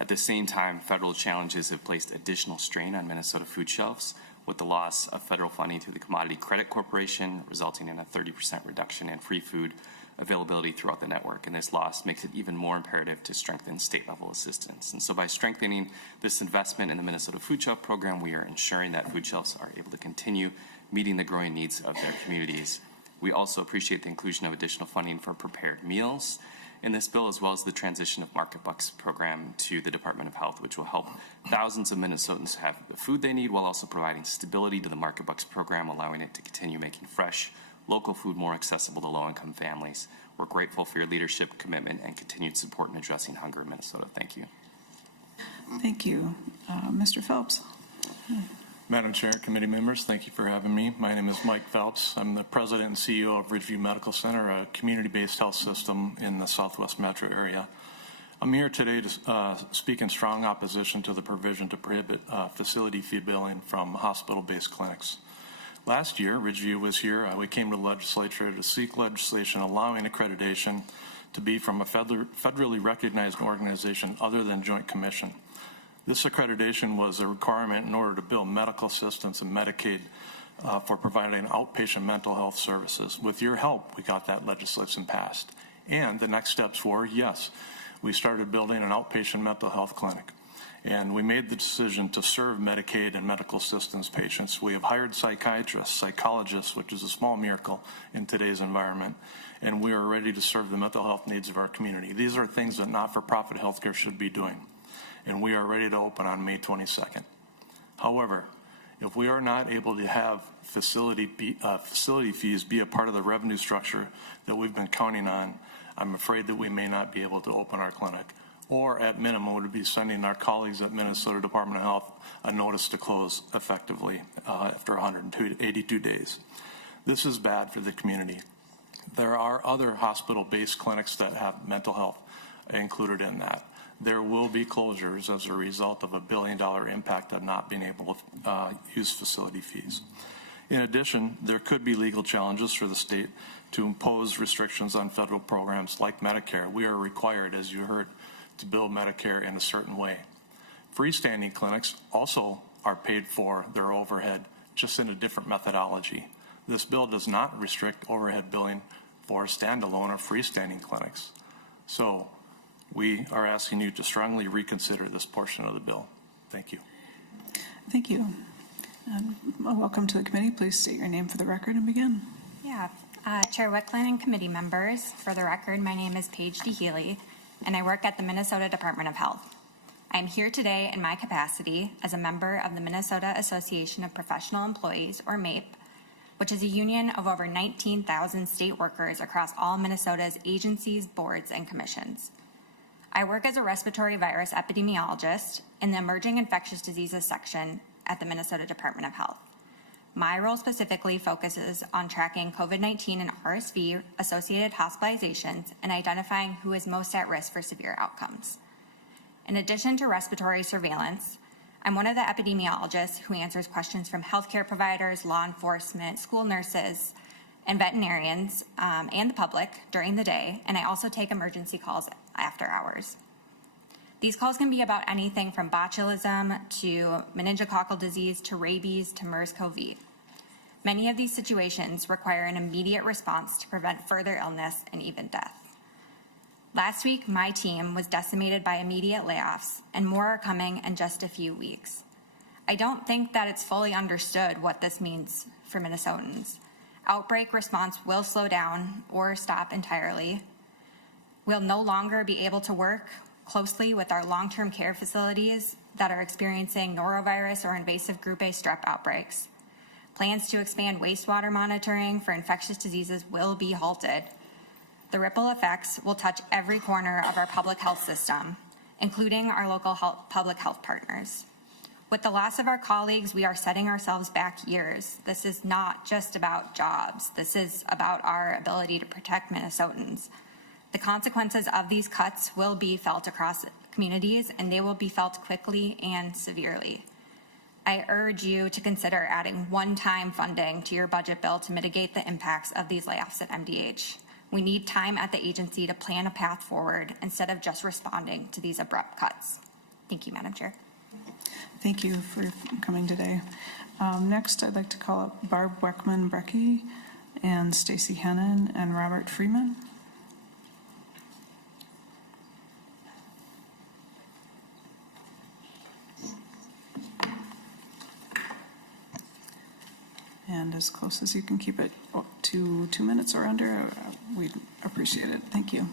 At the same time, federal challenges have placed additional strain on Minnesota food shelves, with the loss of federal funding through the Commodity Credit Corporation, resulting in a 30% reduction in free food availability throughout the network. And this loss makes it even more imperative to strengthen state-level assistance. And so by strengthening this investment in the Minnesota Food Shelf Program, we are ensuring that food shelves are able to continue meeting the growing needs of their communities. We also appreciate the inclusion of additional funding for prepared meals in this bill, as well as the transition of Market Bucks program to the Department of Health, which will help thousands of Minnesotans have the food they need while also providing stability to the Market Bucks program, allowing it to continue making fresh, local food more accessible to low-income families. We're grateful for your leadership, commitment, and continued support in addressing hunger in Minnesota. Thank you. Thank you. Mr. Phelps. Madam Chair, committee members, thank you for having me. My name is Mike Phelps. I'm the president and CEO of Ridgeview Medical Center, a community-based health system in the Southwest metro area. I'm here today to speak in strong opposition to the provision to prohibit facility fee billing from hospital-based clinics. Last year, Ridgeview was here. We came to the legislature to seek legislation allowing accreditation to be from a federally recognized organization other than Joint Commission. This accreditation was a requirement in order to bill medical assistance and Medicaid for providing outpatient mental health services. With your help, we got that legislation passed. And the next steps were, yes, we started building an outpatient mental health clinic. And we made the decision to serve Medicaid and medical assistance patients. We have hired psychiatrists, psychologists, which is a small miracle in today's environment. And we are ready to serve the mental health needs of our community. These are things that not-for-profit healthcare should be doing. And we are ready to open on May 22nd. However, if we are not able to have facility fees be a part of the revenue structure that we've been counting on, I'm afraid that we may not be able to open our clinic, or at minimum would be sending our colleagues at Minnesota Department of Health a notice to close effectively after 182 days. This is bad for the community. There are other hospital-based clinics that have mental health included in that. There will be closures as a result of $1 billion impact of not being able to use facility fees. In addition, there could be legal challenges for the state to impose restrictions on federal programs like Medicare. We are required, as you heard, to bill Medicare in a certain way. Freestanding clinics also are paid for their overhead, just in a different methodology. This bill does not restrict overhead billing for standalone or freestanding clinics. So we are asking you to strongly reconsider this portion of the bill. Thank you. Thank you. Welcome to the committee. Please state your name for the record and begin. Yeah, Chair Wiklund and committee members, for the record, my name is Paige D. Healy, and I work at the Minnesota Department of Health. I am here today in my capacity as a member of the Minnesota Association of Professional Employees, or MAPE, which is a union of over 19,000 state workers across all Minnesota's agencies, boards, and commissions. I work as a respiratory virus epidemiologist in the Emerging Infectious Diseases section at the Minnesota Department of Health. My role specifically focuses on tracking COVID-19 and RSV-associated hospitalizations and identifying who is most at risk for severe outcomes. In addition to respiratory surveillance, I'm one of the epidemiologists who answers questions from healthcare providers, law enforcement, school nurses, and veterinarians, and the public during the day, and I also take emergency calls after hours. These calls can be about anything from botulism to meningococcal disease to rabies to MERS-CoV. Many of these situations require an immediate response to prevent further illness and even death. Last week, my team was decimated by immediate layoffs, and more are coming in just a few weeks. I don't think that it's fully understood what this means for Minnesotans. Outbreak response will slow down or stop entirely. We'll no longer be able to work closely with our long-term care facilities that are experiencing norovirus or invasive group A strep outbreaks. Plans to expand wastewater monitoring for infectious diseases will be halted. The ripple effects will touch every corner of our public health system, including our local public health partners. With the loss of our colleagues, we are setting ourselves back years. This is not just about jobs. This is about our ability to protect Minnesotans. The consequences of these cuts will be felt across communities, and they will be felt quickly and severely. I urge you to consider adding one-time funding to your budget bill to mitigate the impacts of these layoffs at MDH. We need time at the agency to plan a path forward instead of just responding to these abrupt cuts. Thank you, Madam Chair. Thank you for coming today. Next, I'd like to call up Barb Weckman-Brecky and Stacy Hennon and Robert Freeman. And as close as you can keep it to 2 minutes or under, we'd appreciate it. Thank you.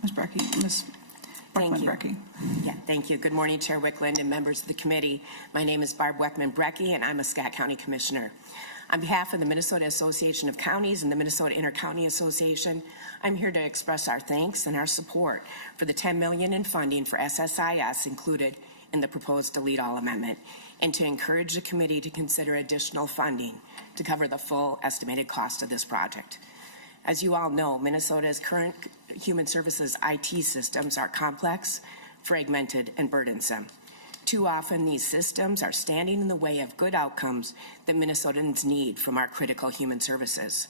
Ms. Brecky, Ms. Weckman-Brecky. Yeah, thank you. Good morning, Chair Wiklund and members of the committee. My name is Barb Weckman-Brecky, and I'm a Scott County Commissioner. On behalf of the Minnesota Association of Counties and the Minnesota Intercounty Association, I'm here to express our thanks and our support for the $10 million in funding for SSIS included in the proposed delete all amendment, and to encourage the committee to consider additional funding to cover the full estimated cost of this project. As you all know, Minnesota's current human services IT systems are complex, fragmented, and burdensome. Too often, these systems are standing in the way of good outcomes that Minnesotans need from our critical human services.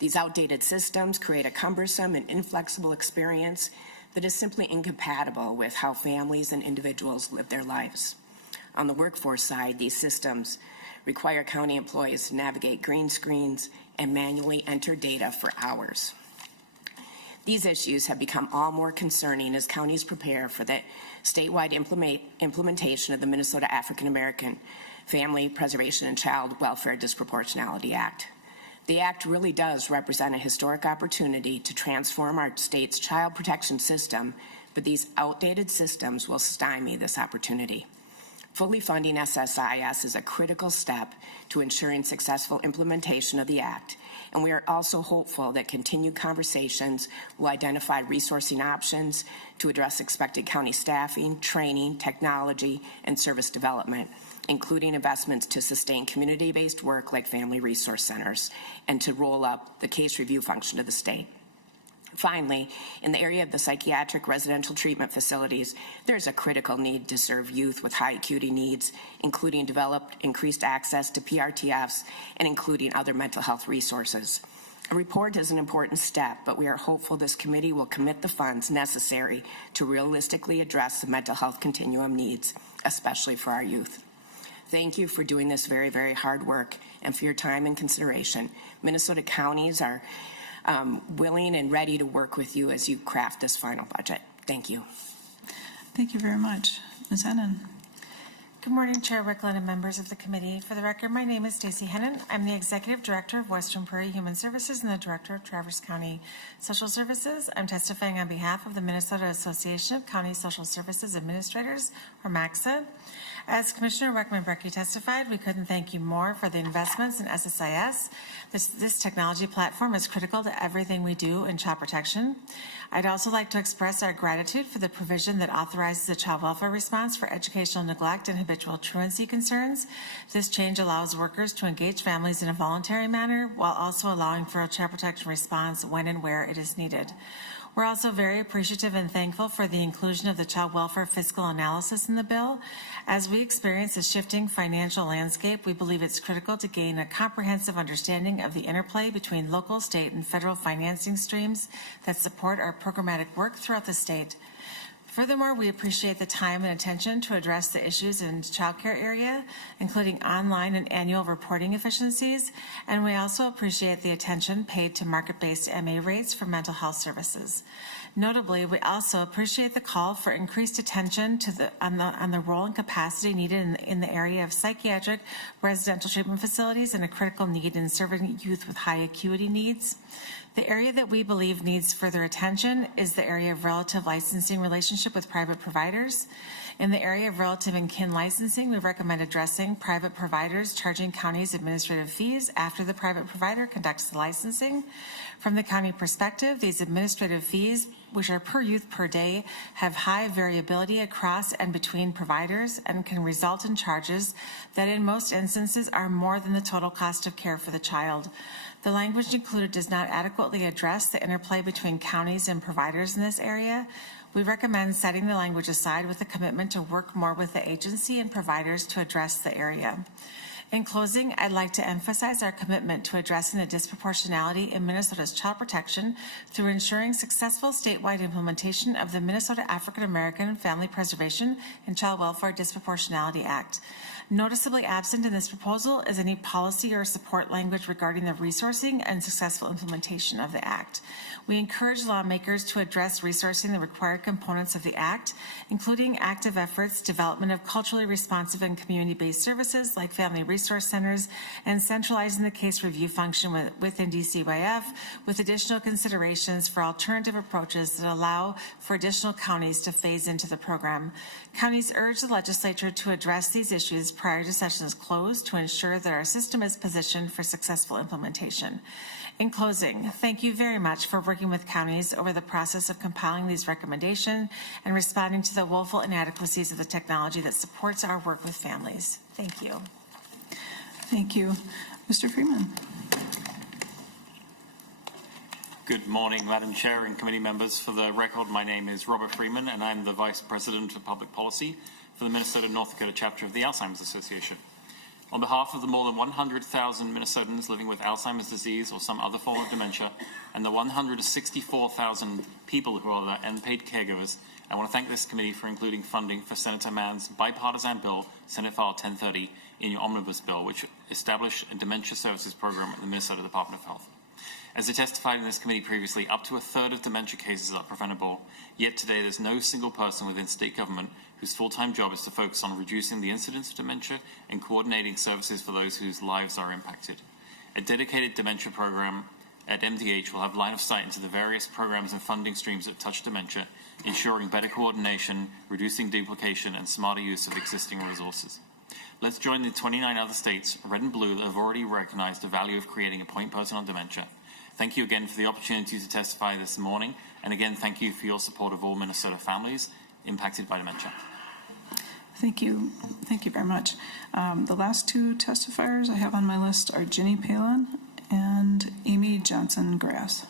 These outdated systems create a cumbersome and inflexible experience that is simply incompatible with how families and individuals live their lives. On the workforce side, these systems require county employees to navigate green screens and manually enter data for hours. These issues have become all more concerning as counties prepare for the statewide implementation of the Minnesota African American Family Preservation and Child Welfare Disproportionality Act. The act really does represent a historic opportunity to transform our state's child protection system, but these outdated systems will stymie this opportunity. Fully funding SSIS is a critical step to ensuring successful implementation of the Act, and we are also hopeful that continued conversations will identify resourcing options to address expected county staffing, training, technology, and service development, including investments to sustain community-based work like family resource centers and to roll up the case review function of the state. Finally, in the area of the psychiatric residential treatment facilities, there's a critical need to serve youth with high acuity needs, including developed increased access to PRTFs and including other mental health resources. A report is an important step, but we are hopeful this committee will commit the funds necessary to realistically address the mental health continuum needs, especially for our youth. Thank you for doing this very, very hard work and for your time and consideration. Minnesota counties are willing and ready to work with you as you craft this final budget. Thank you. Thank you very much. Ms. Hennon. Good morning, Chair Wiklund and members of the committee. For the record, my name is Stacy Hennon. I'm the Executive Director of Western Prairie Human Services and the Director of Traverse County Social Services. I'm testifying on behalf of the Minnesota Association of County Social Services Administrators, or MACSA. As Commissioner Weckman-Brecky testified, we couldn't thank you more for the investments in SSIS. This technology platform is critical to everything we do in child protection. I'd also like to express our gratitude for the provision that authorizes a child welfare response for educational neglect and habitual truancy concerns. This change allows workers to engage families in a voluntary manner while also allowing for a child protection response when and where it is needed. We're also very appreciative and thankful for the inclusion of the child welfare fiscal analysis in the bill. As we experience a shifting financial landscape, we believe it's critical to gain a comprehensive understanding of the interplay between local, state, and federal financing streams that support our programmatic work throughout the state. Furthermore, we appreciate the time and attention to address the issues in the child care area, including online and annual reporting efficiencies, and we also appreciate the attention paid to market-based MA rates for mental health services. Notably, we also appreciate the call for increased attention to on the role and capacity needed in the area of psychiatric residential treatment facilities and a critical need in serving youth with high acuity needs. The area that we believe needs further attention is the area of relative licensing relationship with private providers. In the area of relative and kin licensing, we recommend addressing private providers charging counties administrative fees after the private provider conducts the licensing. From the county perspective, these administrative fees, which are per youth per day, have high variability across and between providers and can result in charges that in most instances are more than the total cost of care for the child. The language included does not adequately address the interplay between counties and providers in this area. We recommend setting the language aside with a commitment to work more with the agency and providers to address the area. In closing, I'd like to emphasize our commitment to addressing the disproportionality in Minnesota's child protection through ensuring successful statewide implementation of the Minnesota African American Family Preservation and Child Welfare Disproportionality Act. Noticeably absent in this proposal is any policy or support language regarding the resourcing and successful implementation of the Act. We encourage lawmakers to address resourcing the required components of the Act, including active efforts, development of culturally responsive and community-based services like family resource centers, and centralizing the case review function within DCYF with additional considerations for alternative approaches that allow for additional counties to phase into the program. Counties urge the legislature to address these issues prior to session's close to ensure that our system is positioned for successful implementation. In closing, thank you very much for working with counties over the process of compiling these recommendations and responding to the woeful inadequacies of the technology that supports our work with families. Thank you. Thank you. Mr. Freeman. Good morning, Madam Chair and committee members. For the record, my name is Robert Freeman, and I'm the Vice President of Public Policy for the Minnesota North Dakota chapter of the Alzheimer's Association. On behalf of the more than 100,000 Minnesotans living with Alzheimer's disease or some other form of dementia, and the 164,000 people who are their unpaid caregivers, I want to thank this committee for including funding for Senator Mann's bipartisan bill, Senate File 1030, in your Omnibus bill, which established a dementia services program at the Minnesota Department of Health. As I testified in this committee previously, up to a third of dementia cases are preventable, yet today there's no single person within state government whose full-time job is to focus on reducing the incidence of dementia and coordinating services for those whose lives are impacted. A dedicated dementia program at MDH will have line of sight into the various programs and funding streams that touch dementia, ensuring better coordination, reducing duplication, and smarter use of existing resources. Let's join the 29 other states, red and blue, that have already recognized the value of creating a point person on dementia. Thank you again for the opportunity to testify this morning, and again, thank you for your support of all Minnesota families impacted by dementia. Thank you. Thank you very much. The last two testifiers I have on my list are Ginny Palin and Amy Johnson-Grass.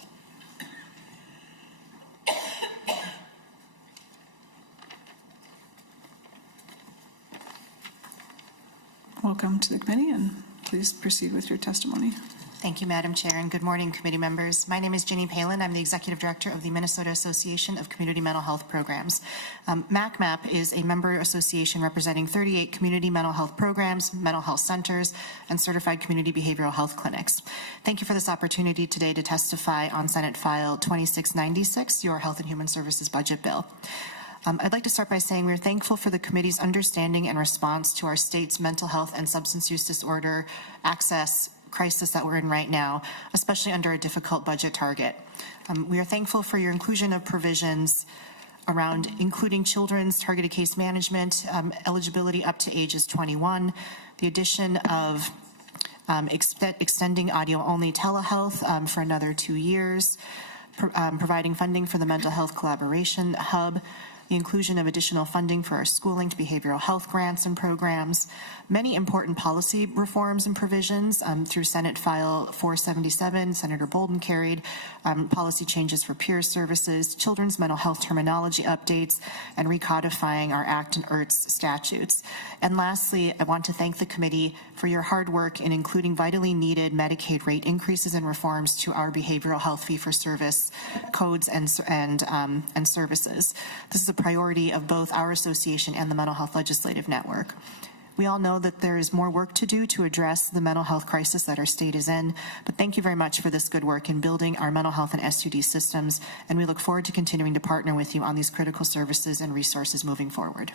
welcome to the committee, and please proceed with your testimony. Thank you, Madam Chair, and good morning, committee members. My name is Ginny Palin. I'm the Executive Director of the Minnesota Association of Community Mental Health Programs. MACMAP is a member association representing 38 community mental health programs, mental health centers, and certified community behavioral health clinics. Thank you for this opportunity today to testify on Senate File 2696, your Health and Human Services Budget Bill. I'd like to start by saying we're thankful for the committee's understanding and response to our state's mental health and substance use disorder access crisis that we're in right now, especially under a difficult budget target. We are thankful for your inclusion of provisions around including children's targeted case management, eligibility up to ages 21, the addition of extending audio-only telehealth for another 2 years, providing funding for the Mental Health Collaboration Hub, the inclusion of additional funding for our schooling to behavioral health grants and programs, many important policy reforms and provisions through Senate File 477, Senator Bolden carried, policy changes for peer services, children's mental health terminology updates, and recodifying our ACT and IRTS statutes. And lastly, I want to thank the committee for your hard work in including vitally needed Medicaid rate increases and reforms to our behavioral health fee-for-service codes and services. This is a priority of both our association and the Mental Health Legislative Network. We all know that there is more work to do to address the mental health crisis that our state is in, but thank you very much for this good work in building our mental health and SUD systems, and we look forward to continuing to partner with you on these critical services and resources moving forward.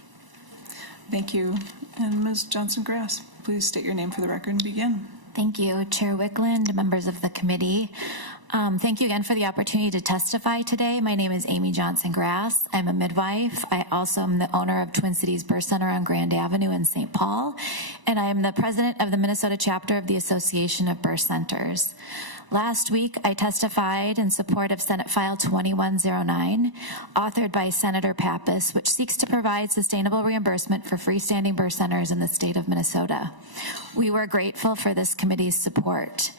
Thank you. And Ms. Johnson-Grass, please state your name for the record and begin. Thank you, Chair Wiklund, members of the committee. Thank you again for the opportunity to testify today. My name is Amy Johnson-Grass. I'm a midwife. I also am the owner of Twin Cities Birth Center on Grand Avenue in St. Paul, and I am the president of the Minnesota chapter of the Association of Birth Centers. Last week, I testified in support of Senate File 2109, authored by Senator Pappas, which seeks to provide sustainable reimbursement for freestanding birth centers in the state of Minnesota. We were grateful for this committee's support.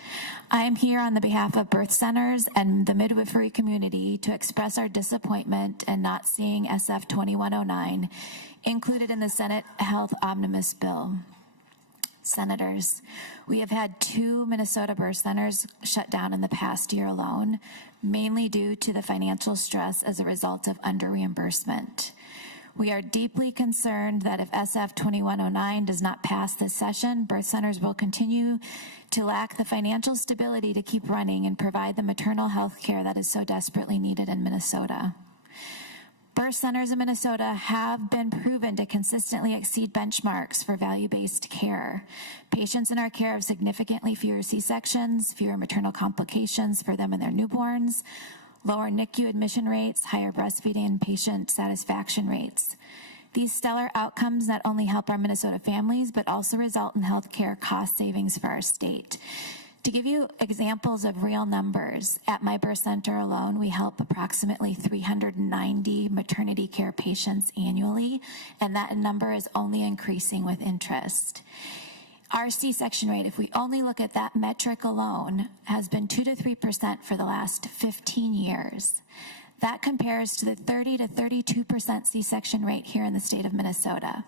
I am here on the behalf of birth centers and the midwifery community to express our disappointment in not seeing SF 2109 included in the Senate Health Omnibus bill. Senators, we have had 2 Minnesota birth centers shut down in the past year alone, mainly due to the financial stress as a result of under-reimbursement. We are deeply concerned that if SF 2109 does not pass this session, birth centers will continue to lack the financial stability to keep running and provide the maternal health care that is so desperately needed in Minnesota. Birth centers in Minnesota have been proven to consistently exceed benchmarks for value-based care. Patients in our care have significantly fewer C-sections, fewer maternal complications for them and their newborns, lower NICU admission rates, higher breastfeeding and patient satisfaction rates. These stellar outcomes not only help our Minnesota families, but also result in healthcare cost savings for our state. To give you examples of real numbers, at my birth center alone, we help approximately 390 maternity care patients annually, and that number is only increasing with interest. Our C-section rate, if we only look at that metric alone, has been 2 to 3% for the last 15 years. That compares to the 30 to 32% C-section rate here in the state of Minnesota.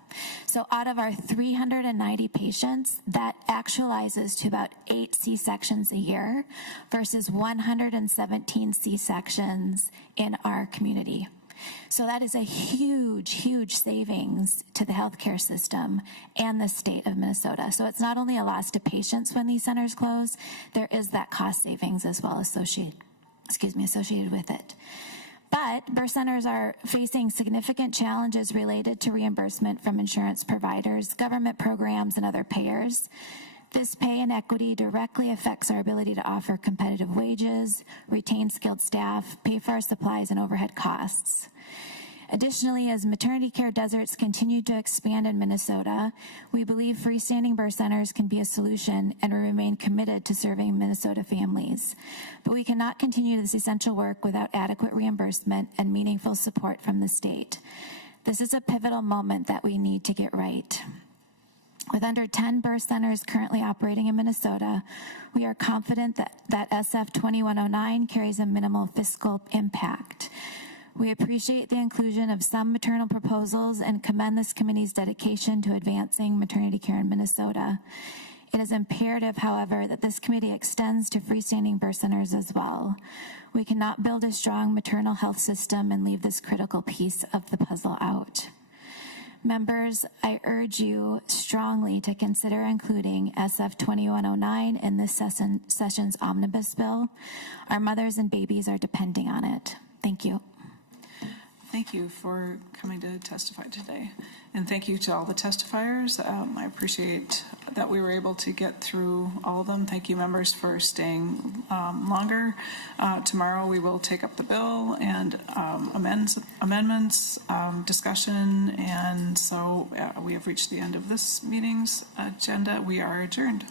So out of our 390 patients, that actualizes to about 8 C-sections a year versus 117 C-sections in our community. So that is a huge, huge savings to the healthcare system and the state of Minnesota. So it's not only a loss to patients when these centers close, there is that cost savings as well associated with it. But birth centers are facing significant challenges related to reimbursement from insurance providers, government programs, and other payers. This pay inequity directly affects our ability to offer competitive wages, retain skilled staff, pay for our supplies and overhead costs. Additionally, as maternity care deserts continue to expand in Minnesota, we believe freestanding birth centers can be a solution, and we remain committed to serving Minnesota families. But we cannot continue this essential work without adequate reimbursement and meaningful support from the state. This is a pivotal moment that we need to get right. With under 10 birth centers currently operating in Minnesota, we are confident that SF 2109 carries a minimal fiscal impact. We appreciate the inclusion of some maternal proposals and commend this committee's dedication to advancing maternity care in Minnesota. It is imperative, however, that this committee extends to freestanding birth centers as well. We cannot build a strong maternal health system and leave this critical piece of the puzzle out. Members, I urge you strongly to consider including SF 2109 in this session's omnibus bill. Our mothers and babies are depending on it. Thank you. Thank you for coming to testify today. And thank you to all the testifiers. I appreciate that we were able to get through all of them. Thank you, members, for staying longer. Tomorrow we will take up the bill and amendments, discussion, and so we have reached the end of this meeting's agenda. We are adjourned.